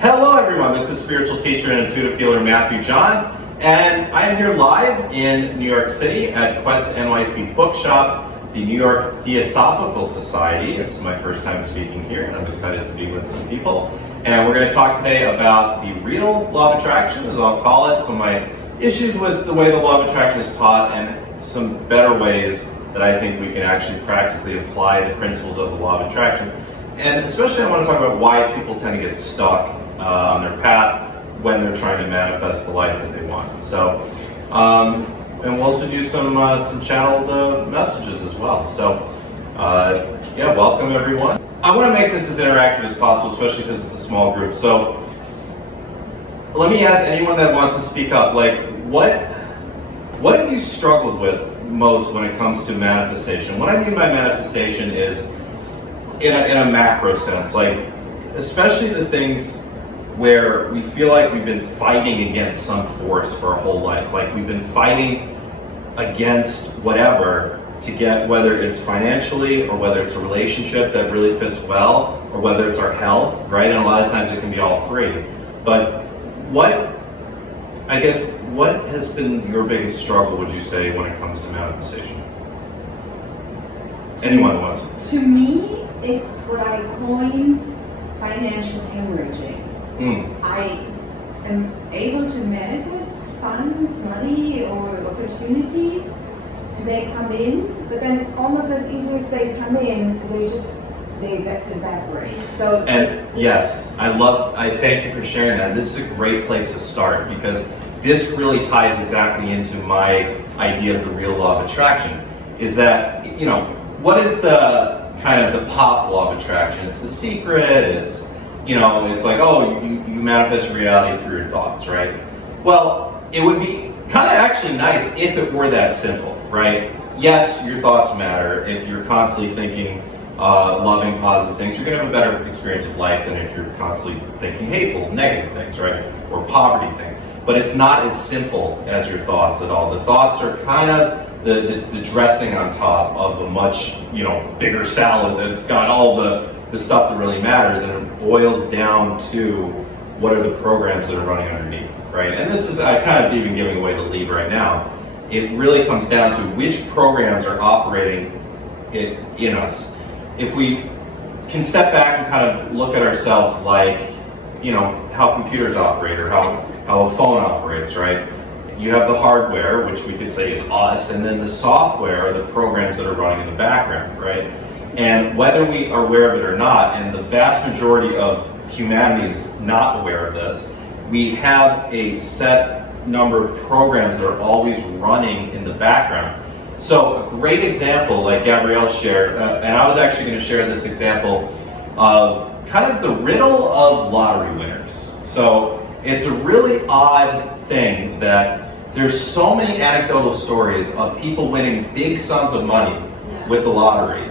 Hello everyone, this is spiritual teacher and intuitive healer Matthew John, and I am here live in New York City at Quest NYC Bookshop, the New York Theosophical Society. It's my first time speaking here, and I'm excited to be with some people. And we're going to talk today about the real law of attraction, as I'll call it, some of my issues with the way the law of attraction is taught, and some better ways that I think we can actually practically apply the principles of the law of attraction. And especially I want to talk about why people tend to get stuck on their path when they're trying to manifest the life that they want. So, and we'll also do some channeled messages as well. So, yeah, welcome everyone. I want to make this as interactive as possible, especially because it's a small group. So, let me ask anyone that wants to speak up, like, what have you struggled with most when it comes to manifestation? What I mean by manifestation is in a macro sense, like, especially the things where we feel like we've been fighting against some force for our whole life. Like we've been fighting against whatever to get, whether it's financially or whether it's a relationship that really fits well, or whether it's our health, right? And a lot of times it can be all three. But what has been your biggest struggle, would you say, when it comes to manifestation? Anyone who wants to. To me, it's what I coined financial hemorrhaging. I am able to manifest funds, money, or opportunities. They come in, but then almost as easy as they come in, they evaporate. So yes, I thank you for sharing that. This is a great place to start, because this really ties exactly into my idea of the real law of attraction. Is that, what is the kind of the pop law of attraction? It's the secret. It's it's like, oh, you manifest reality through your thoughts, right? Well, it would be kind of actually nice if it were that simple, right? Yes, your thoughts matter. If you're constantly thinking loving, positive things, you're going to have a better experience of life than if you're constantly thinking hateful, negative things, right? Or poverty things. But it's not as simple as your thoughts at all. The thoughts are kind of the dressing on top of a much, bigger salad that's got all the stuff that really matters, and it boils down to what are the programs that are running underneath, right? And this is, I'm kind of even giving away the lead right now. It really comes down to which programs are operating in us. If we can step back and kind of look at ourselves like, how computers operate, or how a phone operates, right? You have the hardware, which we could say is us, and then the software are the programs that are running in the background, right? And whether we are aware of it or not, and the vast majority of humanity is not aware of this, we have a set number of programs that are always running in the background. So a great example, like Gabrielle shared, and I was actually going to share this example of kind of the riddle of lottery winners. So it's a really odd thing that there's so many anecdotal stories of people winning big sums of money with the lottery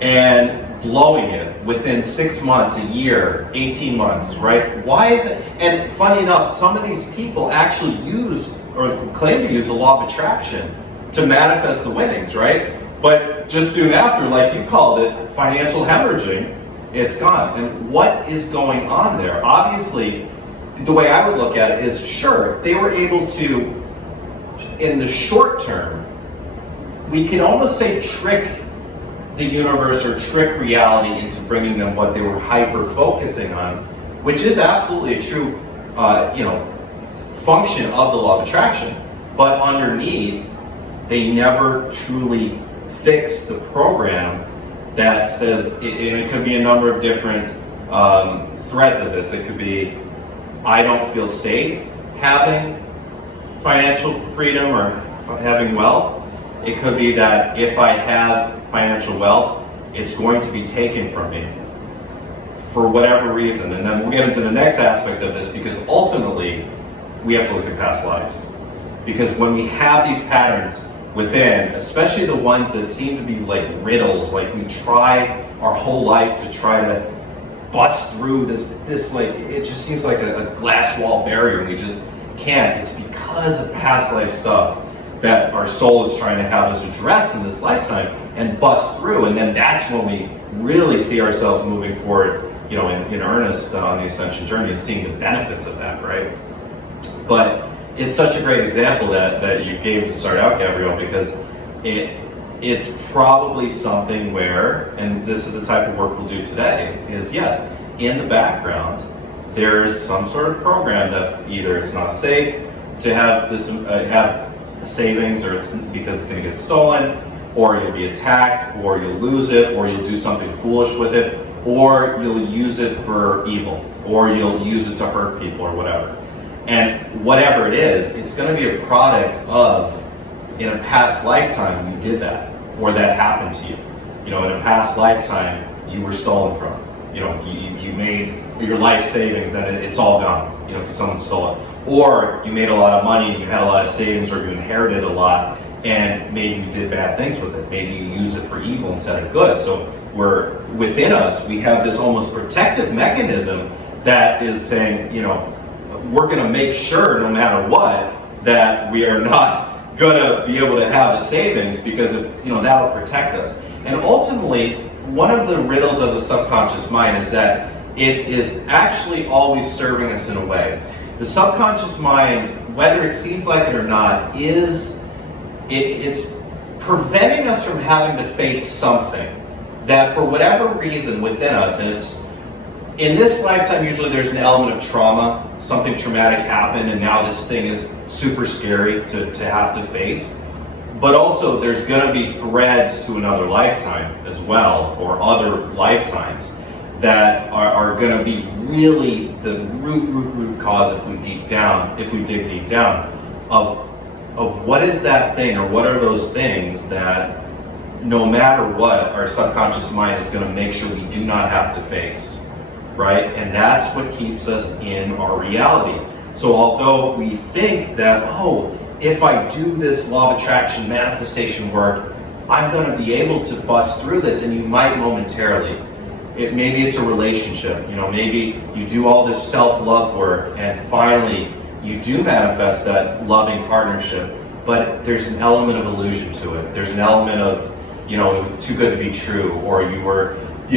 and blowing it within 6 months, a year, 18 months, right? Why is it? And funny enough, some of these people actually use or claim to use the law of attraction to manifest the winnings, right? But just soon after, like you called it, financial hemorrhaging, it's gone. And what is going on there? Obviously, the way I would look at it is, sure, they were able to, in the short term, we can almost say trick the universe or trick reality into bringing them what they were hyper-focusing on, which is absolutely a true, function of the law of attraction. But underneath, they never truly fix the program that says, and it could be a number of different threads of this. It could be, I don't feel safe having financial freedom or having wealth. It could be that if I have financial wealth, it's going to be taken from me for whatever reason. And then we'll get into the next aspect of this, because ultimately we have to look at past lives. Because when we have these patterns within, especially the ones that seem to be like riddles, like we try our whole life to try to bust through this like, it just seems like a glass wall barrier, and we just can't. It's because of past life stuff that our soul is trying to have us address in this lifetime and bust through. And then that's when we really see ourselves moving forward in earnest on the Ascension journey and seeing the benefits of that, right? But it's such a great example that you gave to start out, Gabrielle, because it's probably something where, and this is the type of work we'll do today, is yes, in the background, there's some sort of program that either it's not safe to have this have savings, or it's because it's going to get stolen, or you'll be attacked, or you'll lose it, or you'll do something foolish with it, or you'll use it for evil, or you'll use it to hurt people, or whatever. And whatever it is, it's going to be a product of, in a past lifetime, you did that, or that happened to you. In a past lifetime, you were stolen from. You made your life savings, then it's all gone, because someone stole it. Or you made a lot of money and you had a lot of savings, or you inherited a lot, and maybe you did bad things with it. Maybe you used it for evil instead of good. So within us, we have this almost protective mechanism that is saying, we're going to make sure, no matter what, that we are not going to be able to have the savings, because that'll protect us. And ultimately, one of the riddles of the subconscious mind is that it is actually always serving us in a way. The subconscious mind, whether it seems like it or not, it's preventing us from having to face something that, for whatever reason within us, and it's in this lifetime, usually there's an element of trauma. Something traumatic happened, and now this thing is super scary to have to face. But also, there's going to be threads to another lifetime as well, or other lifetimes, that are going to be really the root cause, if we dig deep down, of what is that thing, or what are those things that, no matter what, our subconscious mind is going to make sure we do not have to face, right? And that's what keeps us in our reality. So although we think that, if I do this law of attraction manifestation work, I'm going to be able to bust through this, and you might momentarily. Maybe it's a relationship, maybe you do all this self-love work, and finally you do manifest that loving partnership, but there's an element of illusion to it. There's an element of, too good to be true, or you were,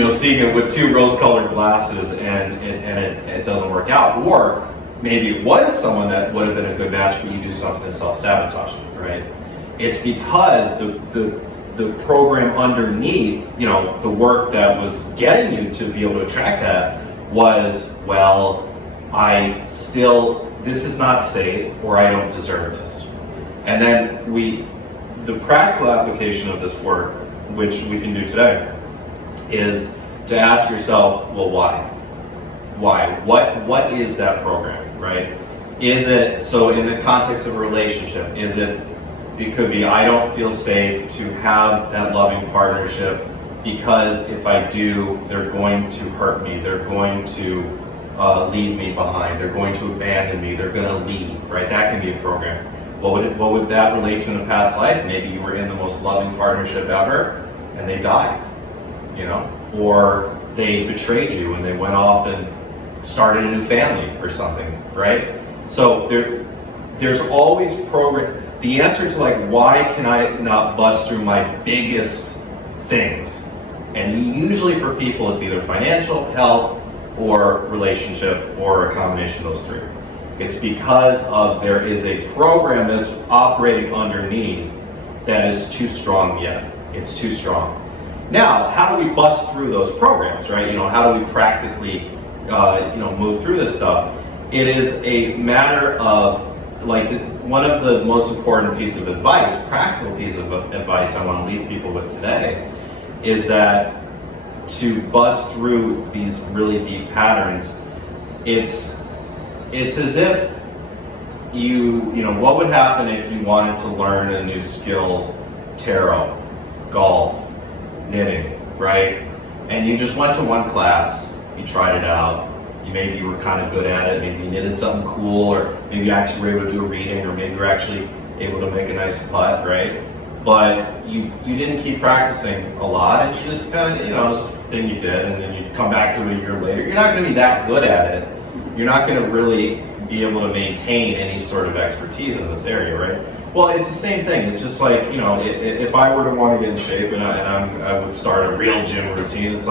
seeing it with two rose-colored glasses, and it doesn't work out. Or maybe it was someone that would have been a good match, but you do something to self-sabotage it, right? It's because the program underneath, the work that was getting you to be able to attract that was, this is not safe, or I don't deserve this. And then the practical application of this work, which we can do today, is to ask yourself, why? Why? What is that program, right? Is it, so in the context of a relationship, it could be, I don't feel safe to have that loving partnership, because if I do, they're going to hurt me, they're going to leave me behind, they're going to abandon me, they're going to leave, right? That can be a program. What would that relate to in a past life? Maybe you were in the most loving partnership ever, and they died, or they betrayed you and they went off and started a new family or something, right? So there's always program. The answer to why can I not bust through my biggest things? And usually for people, it's either financial, health, or relationship, or a combination of those three. It's because there is a program that's operating underneath that is too strong yet. It's too strong. Now, how do we bust through those programs, right? How do we practically, move through this stuff? It is a matter of, one of the most important pieces of advice, practical piece of advice I want to leave people with today, is that to bust through these really deep patterns, it's as if what would happen if you wanted to learn a new skill, tarot, golf, knitting, right? And you just went to one class, you tried it out, maybe you were kind of good at it, maybe you knitted something cool, or maybe you actually were able to do a reading, or maybe you were actually able to make a nice putt, right? But you didn't keep practicing a lot, and you just kind of, it was just a thing you did, and then you come back to it a year later. You're not going to be that good at it. You're not going to really be able to maintain any sort of expertise in this area, right? Well, it's the same thing. It's just if I were to want to get in shape and I would start a real gym routine, it's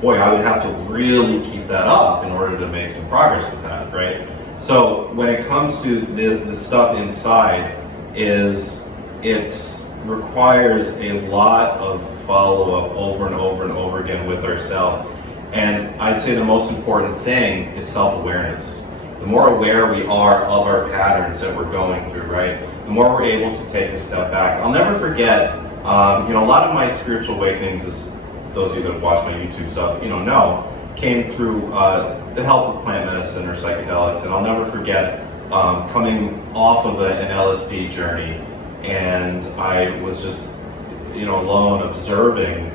boy, I would have to really keep that up in order to make some progress with that, right? So when it comes to the stuff inside, it requires a lot of follow-up over and over and over again with ourselves. And I'd say the most important thing is self-awareness. The more aware we are of our patterns that we're going through, right, the more we're able to take a step back. I'll never forget, a lot of my spiritual awakenings, is those of you that have watched my YouTube stuff, know, came through the help of plant medicine or psychedelics. And I'll never forget coming off of an LSD journey, and I was just, alone observing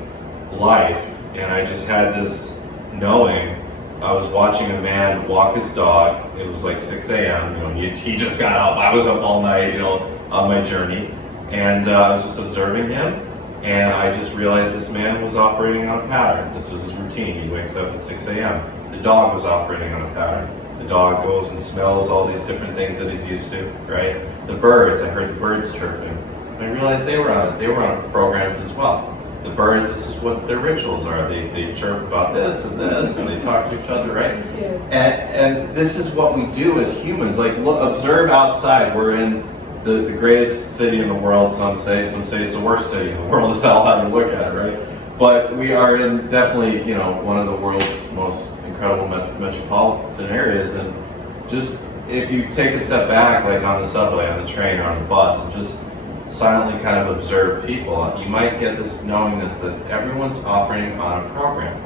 life, and I just had this knowing. I was watching a man walk his dog. It was like 6 a.m. He just got up. I was up all night, on my journey, and I was just observing him, and I just realized this man was operating on a pattern. This was his routine. He wakes up at 6 a.m. The dog was operating on a pattern. The dog goes and smells all these different things that he's used to, right? The birds, I heard the birds chirping. And I realized they were on programs as well. The birds, this is what their rituals are. They chirp about this, and they talk to each other, right? And this is what we do as humans. Like, look, observe outside. We're in the greatest city in the world, some say it's the worst city in the world. Is how you look at it, right? But we are in definitely, one of the world's most incredible metropolitan areas. And just, if you take a step back, like on the subway, on the train, or on the bus, and just silently kind of observe people, you might get this knowingness that everyone's operating on a program,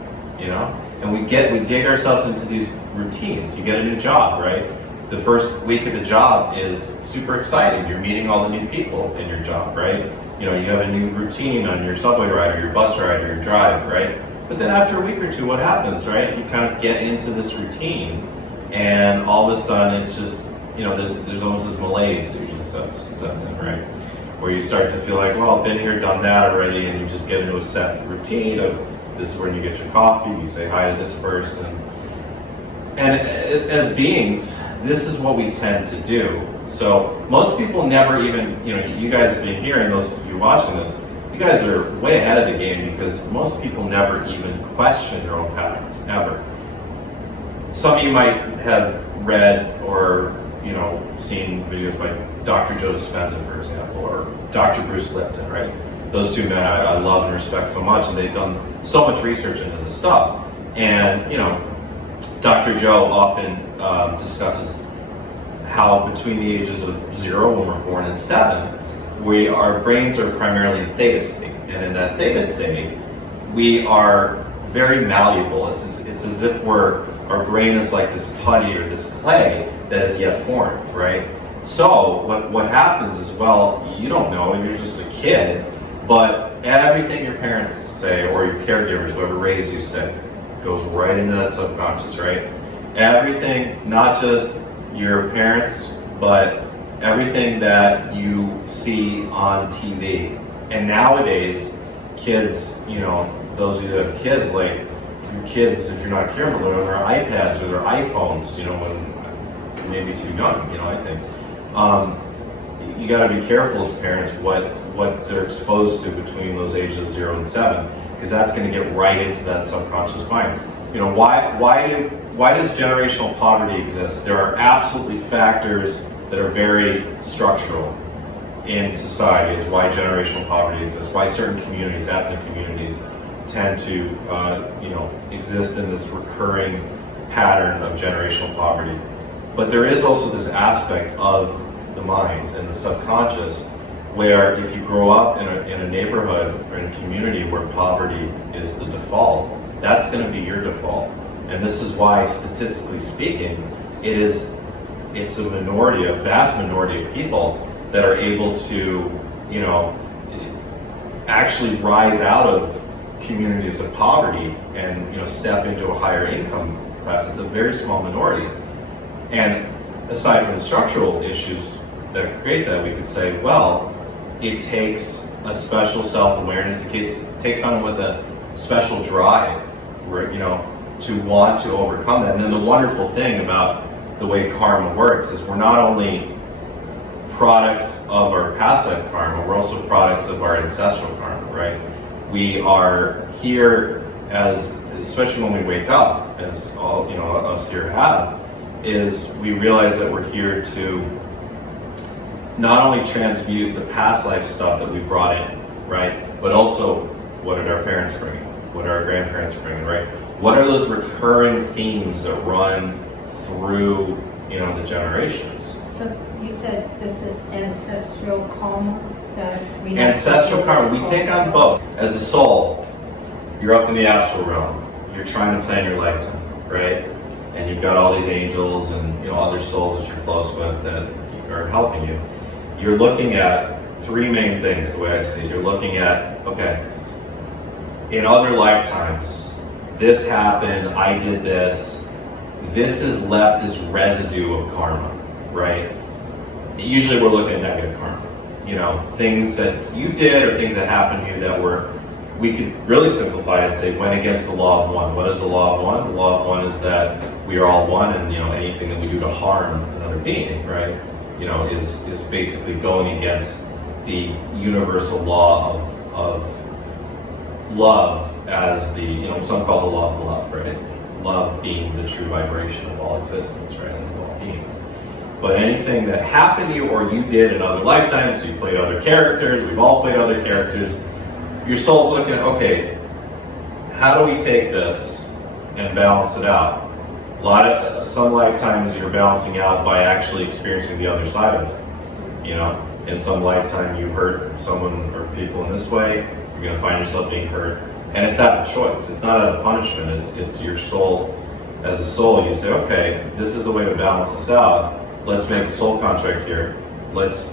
and we dig ourselves into these routines. You get a new job, right? The first week of the job is super exciting. You're meeting all the new people in your job, right? You have a new routine on your subway ride or your bus ride or your drive, right? But then after a week or two, what happens, right? You kind of get into this routine, and all of a sudden it's just, there's almost this malaise that usually sets in, right? Where you start to feel like, well, I've been here, done that already, and you just get into a set routine of, this is when you get your coffee, you say hi to this person. And as beings, this is what we tend to do. So most people never even, you guys being here, and those of you watching this, you guys are way ahead of the game, because most people never even question their own patterns, ever. Some of you might have read or seen videos by Dr. Joe Dispenza, for example, or Dr. Bruce Lipton, right? Those two men I love and respect so much, and they've done so much research into this stuff. And, Dr. Joe often discusses how between the ages of 0, when we're born, and 7, our brains are primarily in theta state. And in that theta state, we are very malleable. It's as if our brain is like this putty or this clay that is yet formed, right? So what happens is, well, you don't know, you're just a kid, but everything your parents say, or your caregivers, whoever raised you, say, goes right into that subconscious, right? Everything, not just your parents, but everything that you see on TV. And nowadays, kids, those of you that have kids, like, your kids, if you're not careful, they're on their iPads or their iPhones, when maybe too young, I think. You got to be careful as parents what they're exposed to between those ages of 0 and 7, because that's going to get right into that subconscious mind. Why does generational poverty exist? There are absolutely factors that are very structural in society, is why generational poverty exists, why certain communities, ethnic communities, tend to exist in this recurring pattern of generational poverty. But there is also this aspect of the mind and the subconscious, where if you grow up in a neighborhood or in a community where poverty is the default, that's going to be your default. And this is why, statistically speaking, it's a minority, a vast minority of people that are able to, actually rise out of communities of poverty and step into a higher income class. It's a very small minority. And aside from the structural issues that create that, we could say, well, it takes a special self-awareness. It takes on with a special drive, where to want to overcome that. And then the wonderful thing about the way karma works is, we're not only products of our past life karma, we're also products of our ancestral karma, right? We are here as especially when we wake up, as all us here have, is we realize that we're here to not only transmute the past life stuff that we brought in, right? But also, what did our parents bring in? What did our grandparents bring in, right? What are those recurring themes that run through, the generations? So you said this is ancestral karma that we Ancestral karma, we take on both. As a soul, you're up in the astral realm. You're trying to plan your lifetime, right? And you've got all these angels and other souls that you're close with that are helping you. You're looking at three main things, the way I see it. You're looking at, okay, in other lifetimes, this happened, I did this. This has left this residue of karma, right? Usually we're looking at negative karma. Things that you did or things that happened to you that we could really simplify it and say went against the law of one. What is the law of one? The law of one is that we are all one, and anything that we do to harm another being, right? Is basically going against the universal law of love, as some call the law of love, right? Love being the true vibration of all existence, right, and of all beings. But anything that happened to you or you did in other lifetimes, so you played other characters, we've all played other characters, your soul's looking at, okay, how do we take this and balance it out? Some lifetimes you're balancing out by actually experiencing the other side of it. In some lifetime you hurt someone or people in this way, you're going to find yourself being hurt. And it's out of choice. It's not out of punishment. It's your soul. As a soul, you say, okay, this is the way to balance this out. Let's make a soul contract here. Let's,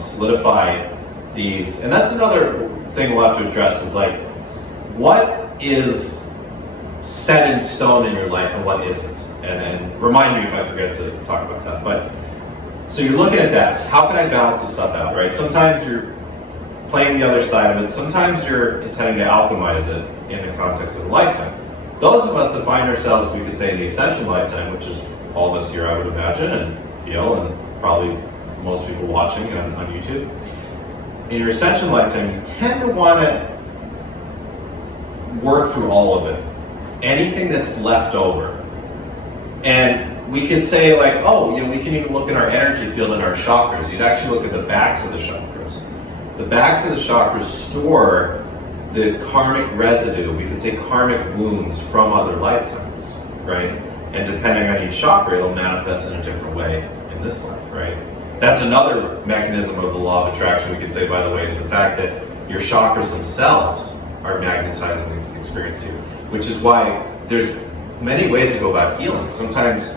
solidify these. And that's another thing we'll have to address is like, what is set in stone in your life and what isn't? And remind me if I forget to talk about that. But so you're looking at that. How can I balance this stuff out, right? Sometimes you're playing the other side of it. Sometimes you're intending to alchemize it in the context of a lifetime. Those of us that find ourselves, we could say, in the Ascension lifetime, which is all of us here, I would imagine, and feel, and probably most people watching on YouTube. In your Ascension lifetime, you tend to want to work through all of it. Anything that's left over. And we could say like, we can even look at our energy field and our chakras. You'd actually look at the backs of the chakras. The backs of the chakras store the karmic residue, we could say karmic wounds from other lifetimes, right? And depending on each chakra, it'll manifest in a different way in this life, right? That's another mechanism of the law of attraction, we could say, by the way, is the fact that your chakras themselves are magnetizing the experience to you, which is why there's many ways to go about healing. Sometimes,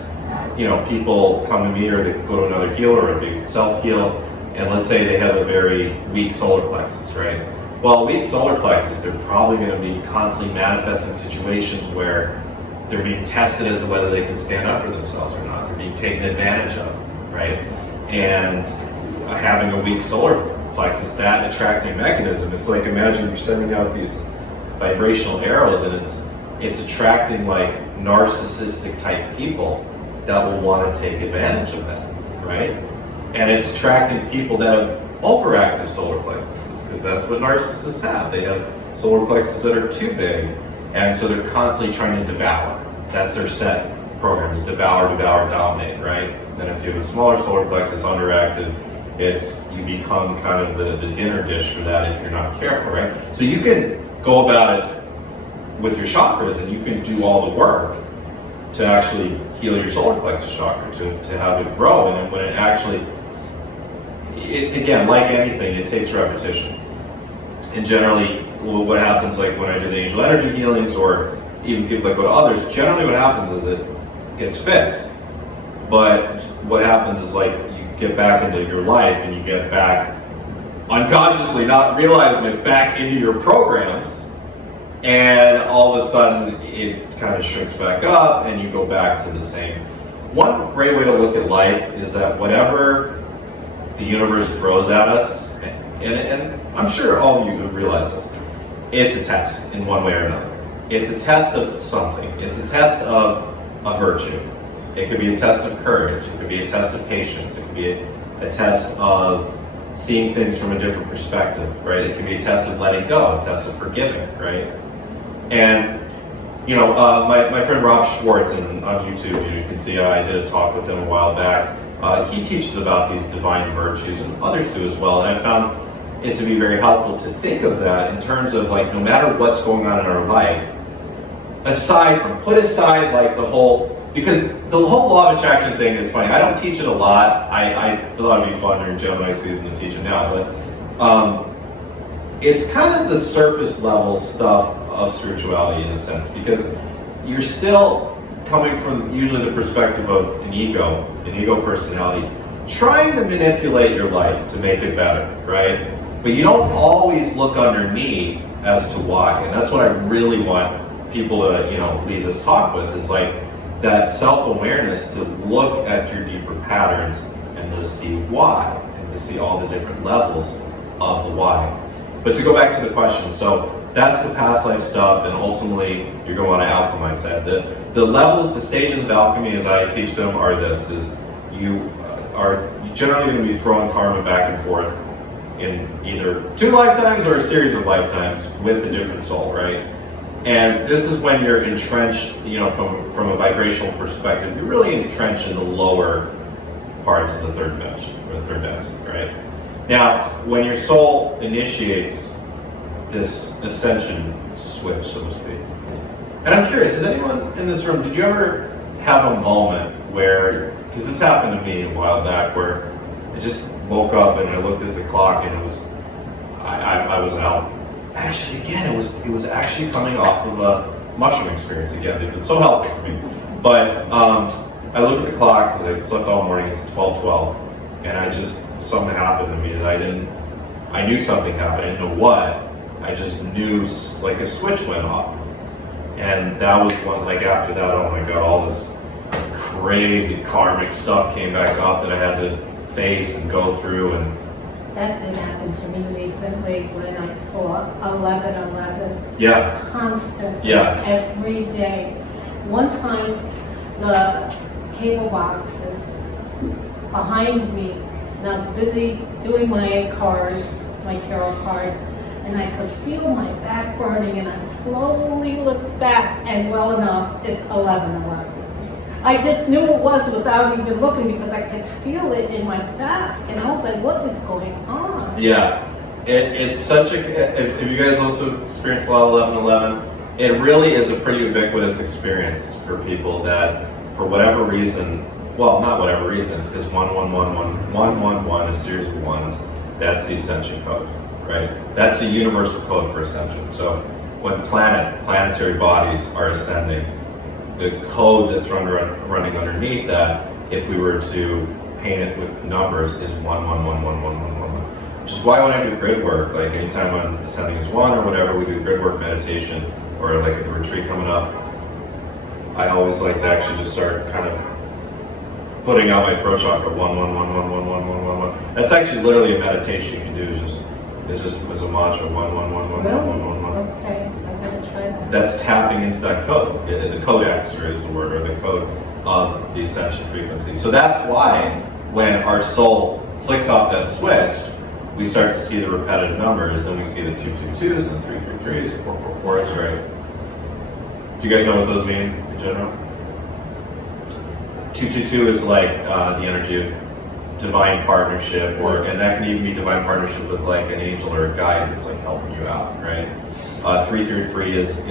people come to me or they go to another healer or they self-heal, and let's say they have a very weak solar plexus, right? Well, weak solar plexus, they're probably going to be constantly manifesting situations where they're being tested as to whether they can stand up for themselves or not. They're being taken advantage of, right? And having a weak solar plexus, that attracting mechanism, it's like, imagine you're sending out these vibrational arrows and it's attracting like narcissistic type people that will want to take advantage of that, right? And it's attracting people that have overactive solar plexuses, because that's what narcissists have. They have solar plexuses that are too big, and so they're constantly trying to devour. That's their set programs: devour, dominate, right? And then if you have a smaller solar plexus underactive, you become kind of the dinner dish for that if you're not careful, right? So you can go about it with your chakras, and you can do all the work to actually heal your solar plexus chakra, to have it grow. And then when it actually, again, like anything, it takes repetition. And generally, what happens, like when I do the angel energy healings, or even people that go to others, generally what happens is it gets fixed. But what happens is like you get back into your life and you get back unconsciously, not realizing it, back into your programs. And all of a sudden it kind of shrinks back up and you go back to the same. One great way to look at life is that whatever the universe throws at us, and I'm sure all of you have realized this, it's a test in one way or another. It's a test of something. It's a test of a virtue. It could be a test of courage. It could be a test of patience. It could be a test of seeing things from a different perspective, right? It could be a test of letting go, a test of forgiving, right? And my friend Rob Schwartz on YouTube, you can see I did a talk with him a while back. He teaches about these divine virtues, and others do as well. And I found it to be very helpful to think of that in terms of like, no matter what's going on in our life, put aside like the whole, because the whole law of attraction thing is funny. I don't teach it a lot. I thought it'd be fun during Gemini season to teach it now, but it's kind of the surface level stuff of spirituality in a sense, because you're still coming from usually the perspective of an ego personality, trying to manipulate your life to make it better, right? But you don't always look underneath as to why, and that's what I really want people to leave this talk with, is like that self-awareness to look at your deeper patterns and to see why, and to see all the different levels of the why. But to go back to the question, so that's the past life stuff, and ultimately you're going to want to alchemize that. The levels, the stages of alchemy as I teach them are this, is you are generally going to be throwing karma back and forth in either 2 lifetimes or a series of lifetimes with a different soul, right? And this is when you're entrenched, from a vibrational perspective, you're really entrenched in the lower parts of the third dimension, or the third density, right? Now, when your soul initiates this ascension switch, so to speak, and I'm curious, is anyone in this room, did you ever have a moment where, because this happened to me a while back, where I just woke up and I looked at the clock and it was, I was out. Actually, again, it was actually coming off of a mushroom experience. Again, they've been so helpful for me. But I looked at the clock because I slept all morning. It's 12:12, and something happened to me that I knew something happened. I didn't know what. I just knew like a switch went off, and that was one. Like after that, oh my God, all this crazy karmic stuff came back up that I had to face and go through. And that did happen to me recently when I saw 1111. Yeah. Constant. Yeah. Every day. One time, the cable boxes behind me, and I was busy doing my cards, my tarot cards, and I could feel my back burning, and I slowly looked back, and well enough, it's 1111. I just knew it was without even looking, because I could feel it in my back, and I was like, what is going on? Yeah, it's such if you guys also experience a lot of 1111, it really is a pretty ubiquitous experience for people that, for whatever reason, well, not whatever reason, it's because 111, a series of ones, that's the Ascension code, right? That's the universal code for Ascension. So when planetary bodies are ascending, the code that's running underneath that, if we were to paint it with numbers, is 111111, which is why when I do grid work, like anytime I'm ascending as one or whatever, we do grid work meditation, or like at the retreat coming up, I always like to actually just start kind of putting out my throat chakra, 11111111. That's actually literally a meditation you can do. It's just as a mantra, 11111111. Okay, I'm gonna try that. That's tapping into that code. The codex is the word, or the code of the ascension frequency. So that's why when our soul flicks off that switch, we start to see the repetitive numbers, then we see the 222s and the 333s and 444s, right? Do you guys know what those mean in general? 222 is like the energy of divine partnership, and that can even be divine partnership with like an angel or a guide that's like helping you out, right? 333 is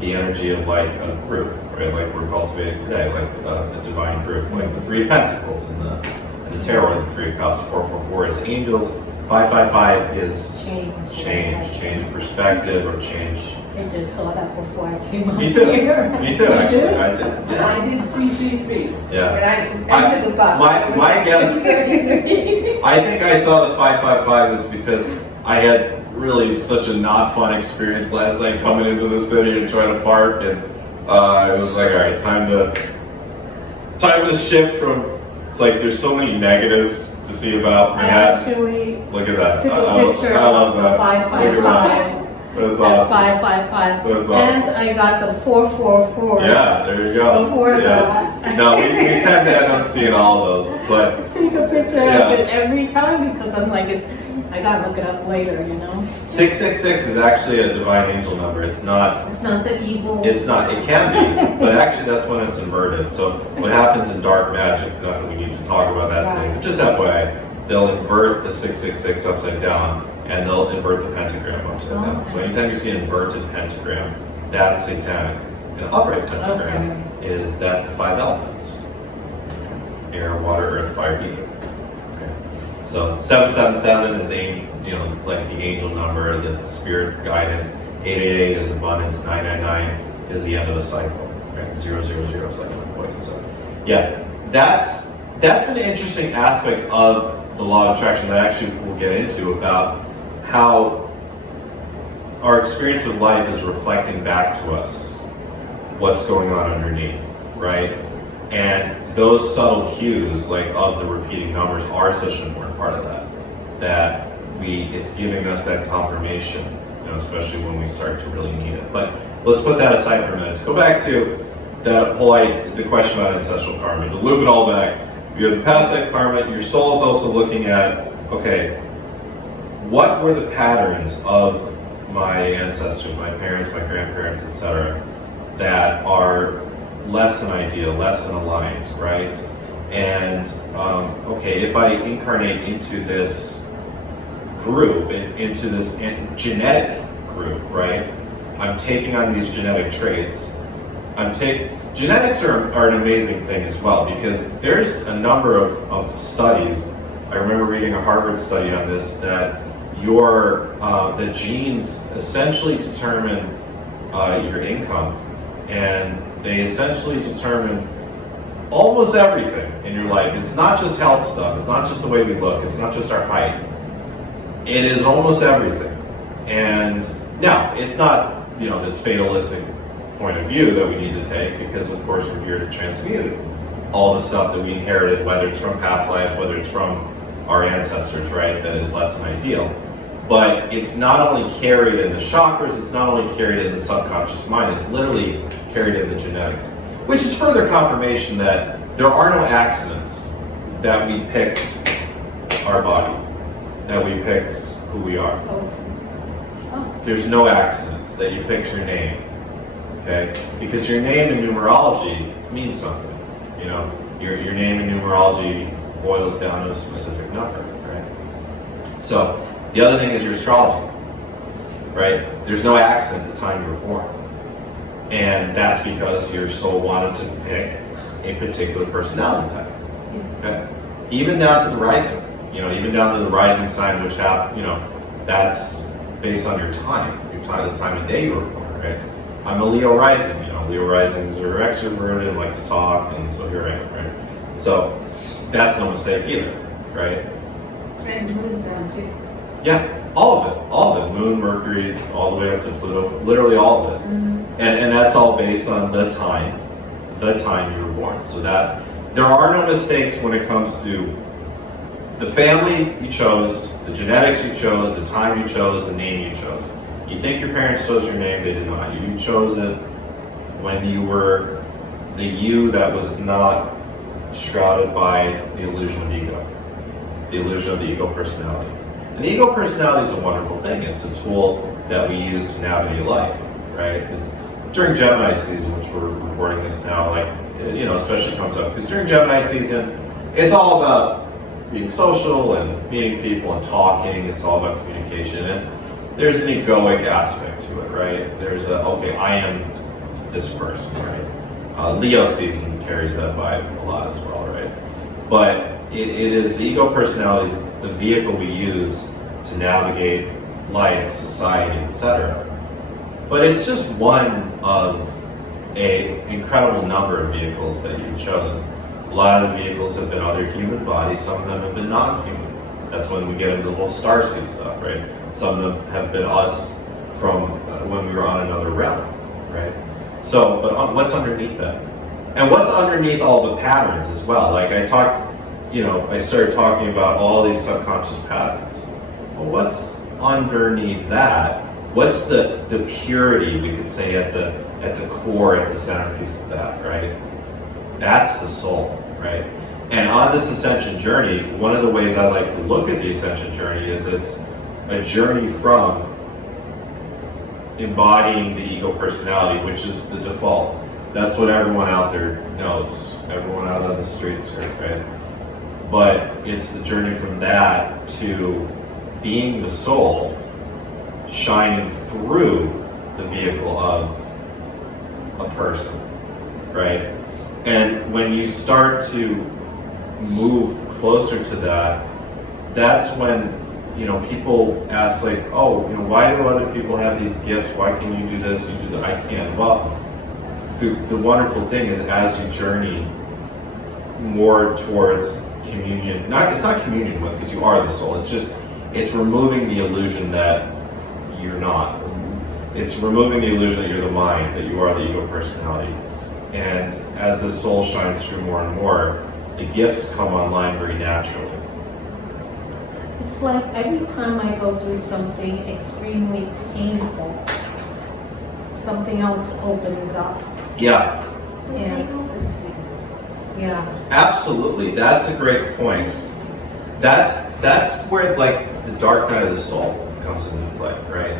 the energy of like a group, right? Like we're cultivating today, like a divine group, like the Three of Pentacles and the Tarot, the Three of Cups. 444 is angels. 555 is change of perspective, or change. I just saw that before I came up Me too. here. Me too. Actually, did? I did. Yeah. I did 333. Yeah. When I entered the bus. My guess, I think I saw the 555 was because I had really such a not fun experience last night coming into the city and trying to park, and I was like, all right, time to shift from. It's like there's so many negatives to see about I Manhattan. actually Look at that. took a picture I love of that. the 555. That's That's awesome. 555. That's awesome. And I got the 444. Yeah, there you go. Before yeah. that. No, we tend to end up seeing all those, but I take a picture Yeah. of it every time because I'm like, I gotta look it up later, 666 is actually a divine angel number. It's not It's not the evil. It's not. It can be, but actually that's when it's inverted. So what happens in dark magic? Not that we need to talk about that today, but just FYI, they'll invert the 666 upside down, and they'll invert the pentagram upside down. So anytime you see an inverted pentagram, that's satanic. An upright pentagram that's the 5 elements: air, water, earth, fire, ether. Okay. So 777 is like the angel number, the spirit guidance. 888 is abundance. 999 is the end of the cycle. Right? 000 is like the void. So yeah, that's an interesting aspect of the law of attraction that actually we'll get into, about how our experience of life is reflecting back to us what's going on underneath, right? And those subtle cues, like of the repeating numbers, are such an important part of that it's giving us that confirmation, especially when we start to really need it. But let's put that aside for a minute. To go back to the question about ancestral karma, to loop it all back, you have the past life karma. Your soul is also looking at, okay, what were the patterns of my ancestors, my parents, my grandparents, etc., that are less than ideal, less than aligned, right? And okay, if I incarnate into this group, into this genetic group, right? I'm taking on these genetic traits. Genetics are an amazing thing as well, because there's a number of studies. I remember reading a Harvard study on this, that the genes essentially determine your income, and they essentially determine almost everything in your life. It's not just health stuff. It's not just the way we look. It's not just our height. It is almost everything. And now, it's not, this fatalistic point of view that we need to take, because of course we're here to transmute all the stuff that we inherited, whether it's from past lives, whether it's from our ancestors, right? That is less than ideal. But it's not only carried in the chakras, it's not only carried in the subconscious mind, it's literally carried in the genetics. Which is further confirmation that there are no accidents that we picked our body, that we picked who we are. There's no accidents that you picked your name, okay? Because your name in numerology means something, Your name in numerology boils down to a specific number, right? So, the other thing is your astrology, right? There's no accident at the time you were born. And that's because your soul wanted to pick a particular personality type. Okay? Even down to the rising, even down to the rising sign, which that's based on your time, the time of day you were born, right? I'm a Leo rising, Leo risings are extroverted and like to talk, and so here I am, right? So that's no mistake either, right? And moon's on too. Yeah, all of it. Moon, Mercury, all the way up to Pluto, literally all of it. Mm-hmm. And that's all based on the time you were born. So that there are no mistakes when it comes to the family you chose, the genetics you chose, the time you chose, the name you chose. You think your parents chose your name, they did not. You chose it when you were the you that was not shrouded by the illusion of ego, the illusion of the ego personality. And the ego personality is a wonderful thing. It's a tool that we use to navigate life, right? It's during Gemini season, which we're recording this now, especially comes up. Because during Gemini season, it's all about being social and meeting people and talking. It's all about communication. There's an egoic aspect to it, right? There's I am this person, right? Leo season carries that vibe a lot as well, right? But it is the ego personality is the vehicle we use to navigate life, society, etc. But it's just one of an incredible number of vehicles that you've chosen. A lot of the vehicles have been other human bodies, some of them have been non-human. That's when we get into the whole starseed stuff, right? Some of them have been us from when we were on another realm, right? So, but what's underneath that? And what's underneath all the patterns as well? Like I started talking about all these subconscious patterns. Well, what's underneath that? What's the purity, we could say, at the core, at the centerpiece of that, right? That's the soul, right? And on this ascension journey, one of the ways I like to look at the ascension journey is it's a journey from embodying the ego personality, which is the default. That's what everyone out there knows. Everyone out on the streets, right? But it's the journey from that to being the soul, shining through the vehicle of a person, right? And when you start to move closer to that, that's when, people ask like, oh, why do other people have these gifts? Why can you do this? You do that. I can't. Well, the wonderful thing is, as you journey more towards communion, it's not communion with, because you are the soul. It's removing the illusion that you're not. It's removing the illusion that you're the mind, that you are the ego personality. And as the soul shines through more and more, the gifts come online very naturally. It's like every time I go through something extremely painful, something else opens up. Yeah. So it opens things. Yeah. Absolutely. That's a great point. That's where like the dark night of the soul comes into play, right?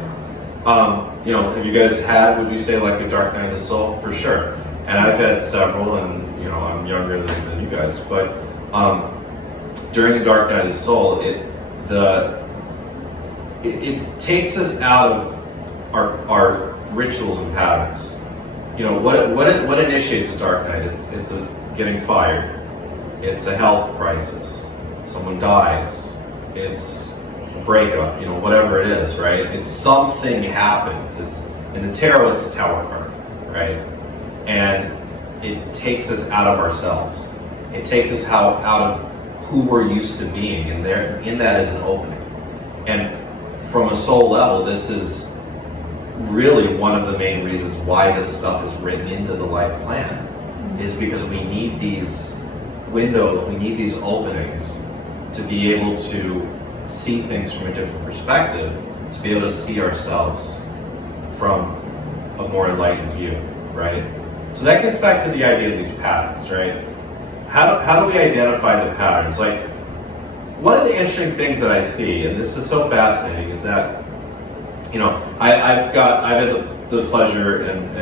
Have you guys had, would you say, like a dark night of the soul? For sure. And I've had several, and I'm younger than you guys, but during the dark night of the soul, it takes us out of our rituals and patterns. What initiates a dark night? It's a getting fired. It's a health crisis. Someone dies. It's a breakup. Whatever it is, right? It's something happens. It's in the tarot. It's a Tower card, right? And it takes us out of ourselves. It takes us out of who we're used to being, and in that is an opening. And from a soul level, this is really one of the main reasons why this stuff is written into the life plan, is because we need these windows, we need these openings to be able to see things from a different perspective, to be able to see ourselves from a more enlightened view, right? So that gets back to the idea of these patterns, right? How do we identify the patterns? Like, one of the interesting things that I see, and this is so fascinating, is that, I've had the pleasure and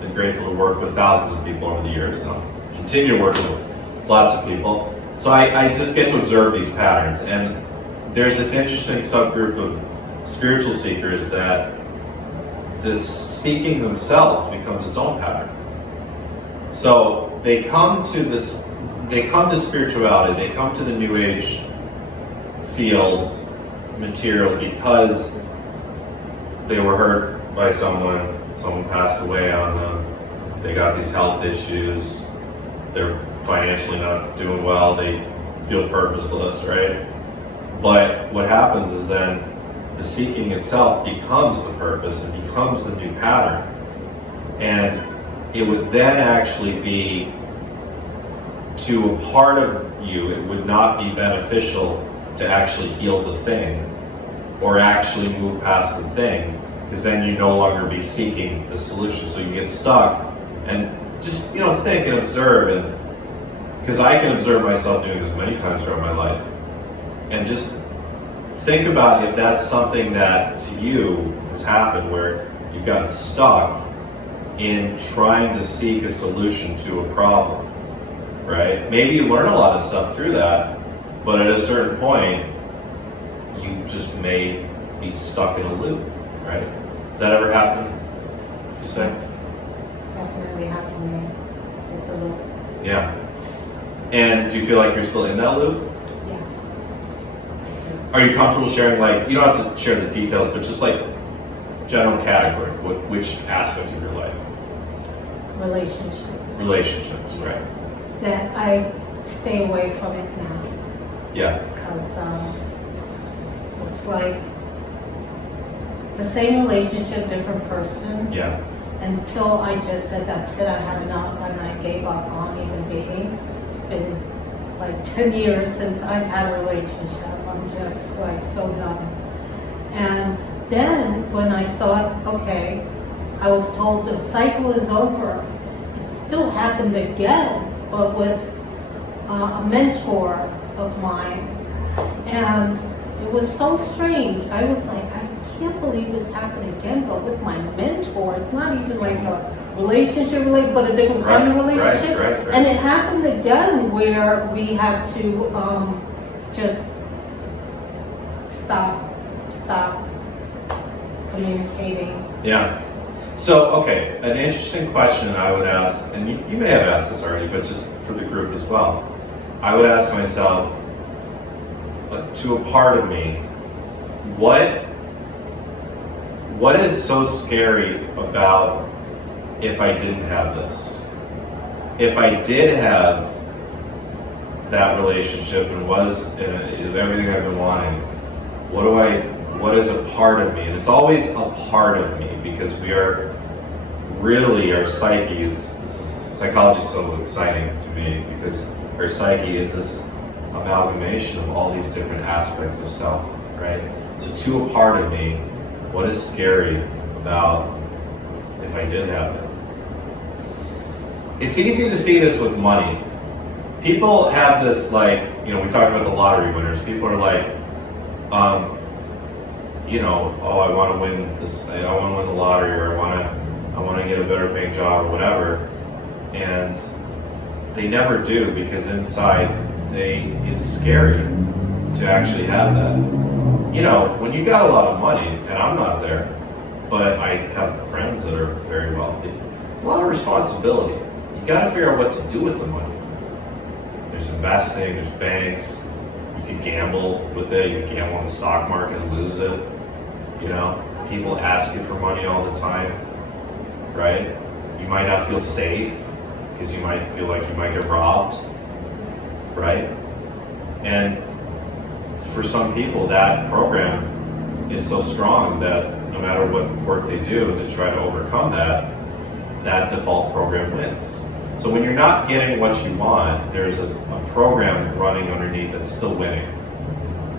been grateful to work with thousands of people over the years, and I'll continue to work with lots of people. So I just get to observe these patterns, and there's this interesting subgroup of spiritual seekers that this seeking themselves becomes its own pattern. So they come to spirituality, they come to the New Age field material because they were hurt by someone passed away on them, they got these health issues, they're financially not doing well, they feel purposeless, right? But what happens is then the seeking itself becomes the purpose and becomes the new pattern. And it would then actually be, to a part of you, it would not be beneficial to actually heal the thing or actually move past the thing, because then you no longer be seeking the solution. So you get stuck and just, think and observe, and because I can observe myself doing this many times throughout my life, and just think about if that's something that to you has happened, where you've gotten stuck in trying to seek a solution to a problem, right? Maybe you learn a lot of stuff through that, but at a certain point, you just may be stuck in a loop, right? Does that ever happen, you say? Definitely happened to me with the loop. Yeah. And do you feel like you're still in that loop? Yes, I do. Are you comfortable sharing, like, you don't have to share the details, but just like general category, which aspect of your life? Relationships, right. That I stay away from it now. Yeah. Because it's like the same relationship, different person. Yeah. Until I just said, that's it, I had enough, and I gave up on even dating. It's been like 10 years since I've had a relationship. I'm just like so done. And then when I thought, okay, I was told the cycle is over, it still happened again, but with a mentor of mine, and it was so strange. I was like, I can't believe this happened again, but with my mentor. It's not even like a relationship, but a different kind of relationship. Right. And it happened again where we had to just stop communicating. Yeah. So, okay, an interesting question I would ask, and you may have asked this already, but just for the group as well, I would ask myself, to a part of me, what is so scary about if I didn't have this? If I did have that relationship and was in everything I've been wanting, what is a part of me? And it's always a part of me, because we are really, our psyche psychology is so exciting to me, because our psyche is this amalgamation of all these different aspects of self, right? So to a part of me, what is scary about if I did have it? It's easy to see this with money. People have this, like, we talk about the lottery winners. People are like, oh, I want to win this, I want to win the lottery, or I want to get a better paying job, or whatever. And they never do, because inside it's scary to actually have that. When you got a lot of money, and I'm not there, but I have friends that are very wealthy, it's a lot of responsibility. You got to figure out what to do with the money. There's investing, there's banks, you could gamble with it, you could gamble on the stock market and lose it. People ask you for money all the time, right? You might not feel safe, because you might feel like you might get robbed, right? And for some people, that program is so strong that no matter what work they do to try to overcome that default program wins. So when you're not getting what you want, there's a program running underneath that's still winning.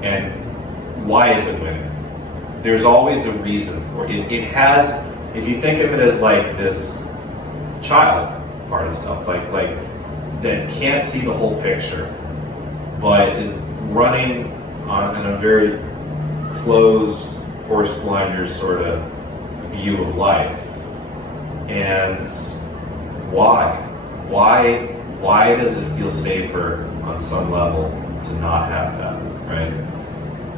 And why is it winning? There's always a reason for it. It has, if you think of it as like this child part of self, like that can't see the whole picture, but is running in a very closed horse blinders sort of view of life. And why? Why does it feel safer on some level to not have that, right?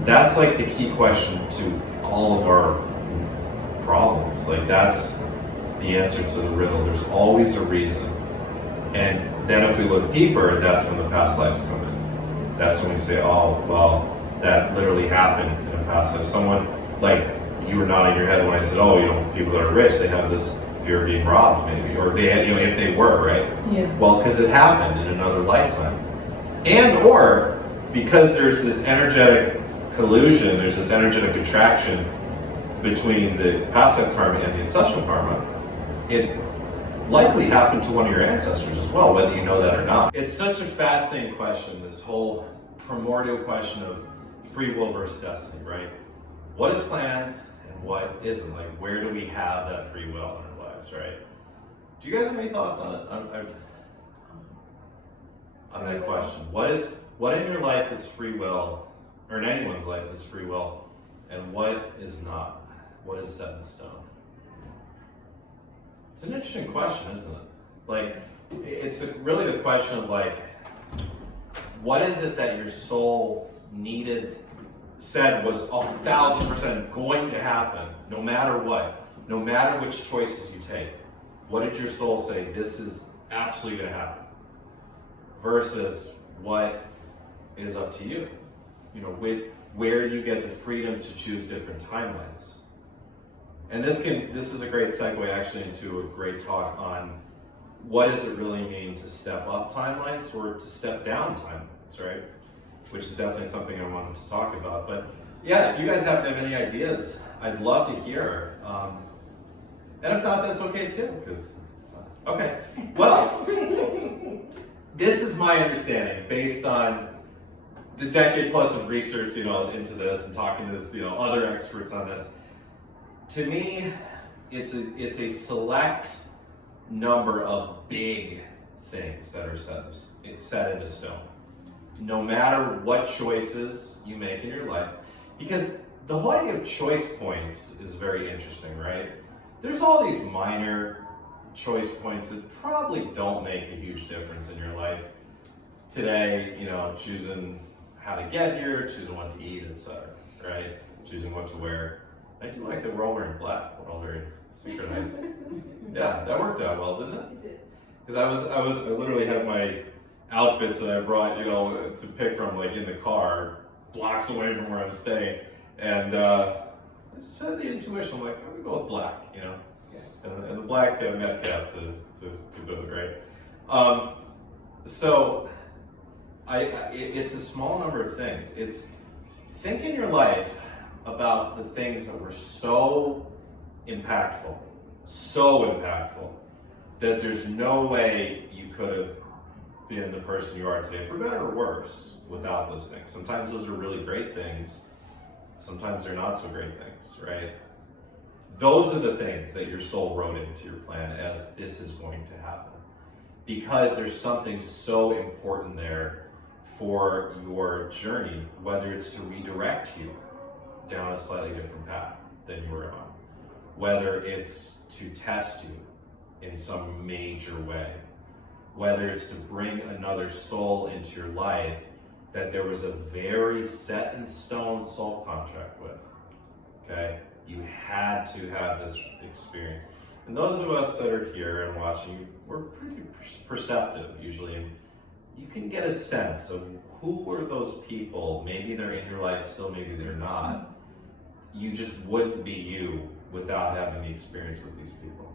That's like the key question to all of our problems. Like, that's the answer to the riddle. There's always a reason. And then if we look deeper, that's when the past lives come in. That's when we say, oh, well, that literally happened in a past life. Someone, like, you were nodding your head when I said, oh, people that are rich, they have this fear of being robbed, maybe, or they had, if they were, right? Yeah. Well, because it happened in another lifetime. And or because there's this energetic collusion, there's this energetic attraction between the past life karma and the ancestral karma, it likely happened to one of your ancestors as well, whether you know that or not. It's such a fascinating question, this whole primordial question of free will versus destiny, right? What is planned and what isn't? Like, where do we have that free will in our lives, right? Do you guys have any thoughts on it? On that question. What in your life is free will, or in anyone's life is free will, and what is not? What is set in stone? It's an interesting question, isn't it? Like, it's really the question of, like, what is it that your soul said was 1,000% going to happen, no matter what, no matter which choices you take? What did your soul say, this is absolutely going to happen? Versus what is up to you? Where do you get the freedom to choose different timelines? And this is a great segue actually into a great talk on what does it really mean to step up timelines or to step down timelines, right? Which is definitely something I wanted to talk about. But yeah, if you guys happen to have any ideas, I'd love to hear. And if not, that's okay too, okay. Well, this is my understanding based on the decade plus of research, into this and talking to other experts on this. To me, it's a select number of big things that are set into stone. No matter what choices you make in your life, because the whole idea of choice points is very interesting, right? There's all these minor choice points that probably don't make a huge difference in your life. Today, choosing how to get here, choosing what to eat, etc., right? Choosing what to wear. I do like that we're all wearing black. We're all very synchronized. Yeah, that worked out well, didn't it? It did. Because I literally had my outfits that I brought, to pick from, like in the car, blocks away from where I'm staying, and I just had the intuition, I'm like, I'm gonna go with black, and the black Metcalf to boot, right? So it's a small number of things. It's think in your life about the things that were so impactful, that there's no way you could have been the person you are today, for better or worse, without those things. Sometimes those are really great things, sometimes they're not so great things, right? Those are the things that your soul wrote into your plan as this is going to happen. Because there's something so important there for your journey, whether it's to redirect you down a slightly different path than you were on, whether it's to test you in some major way, whether it's to bring another soul into your life that there was a very set in stone soul contract with, okay? You had to have this experience. And those of us that are here and watching, we're pretty perceptive usually, and you can get a sense of who were those people. Maybe they're in your life still, maybe they're not. You just wouldn't be you without having the experience with these people.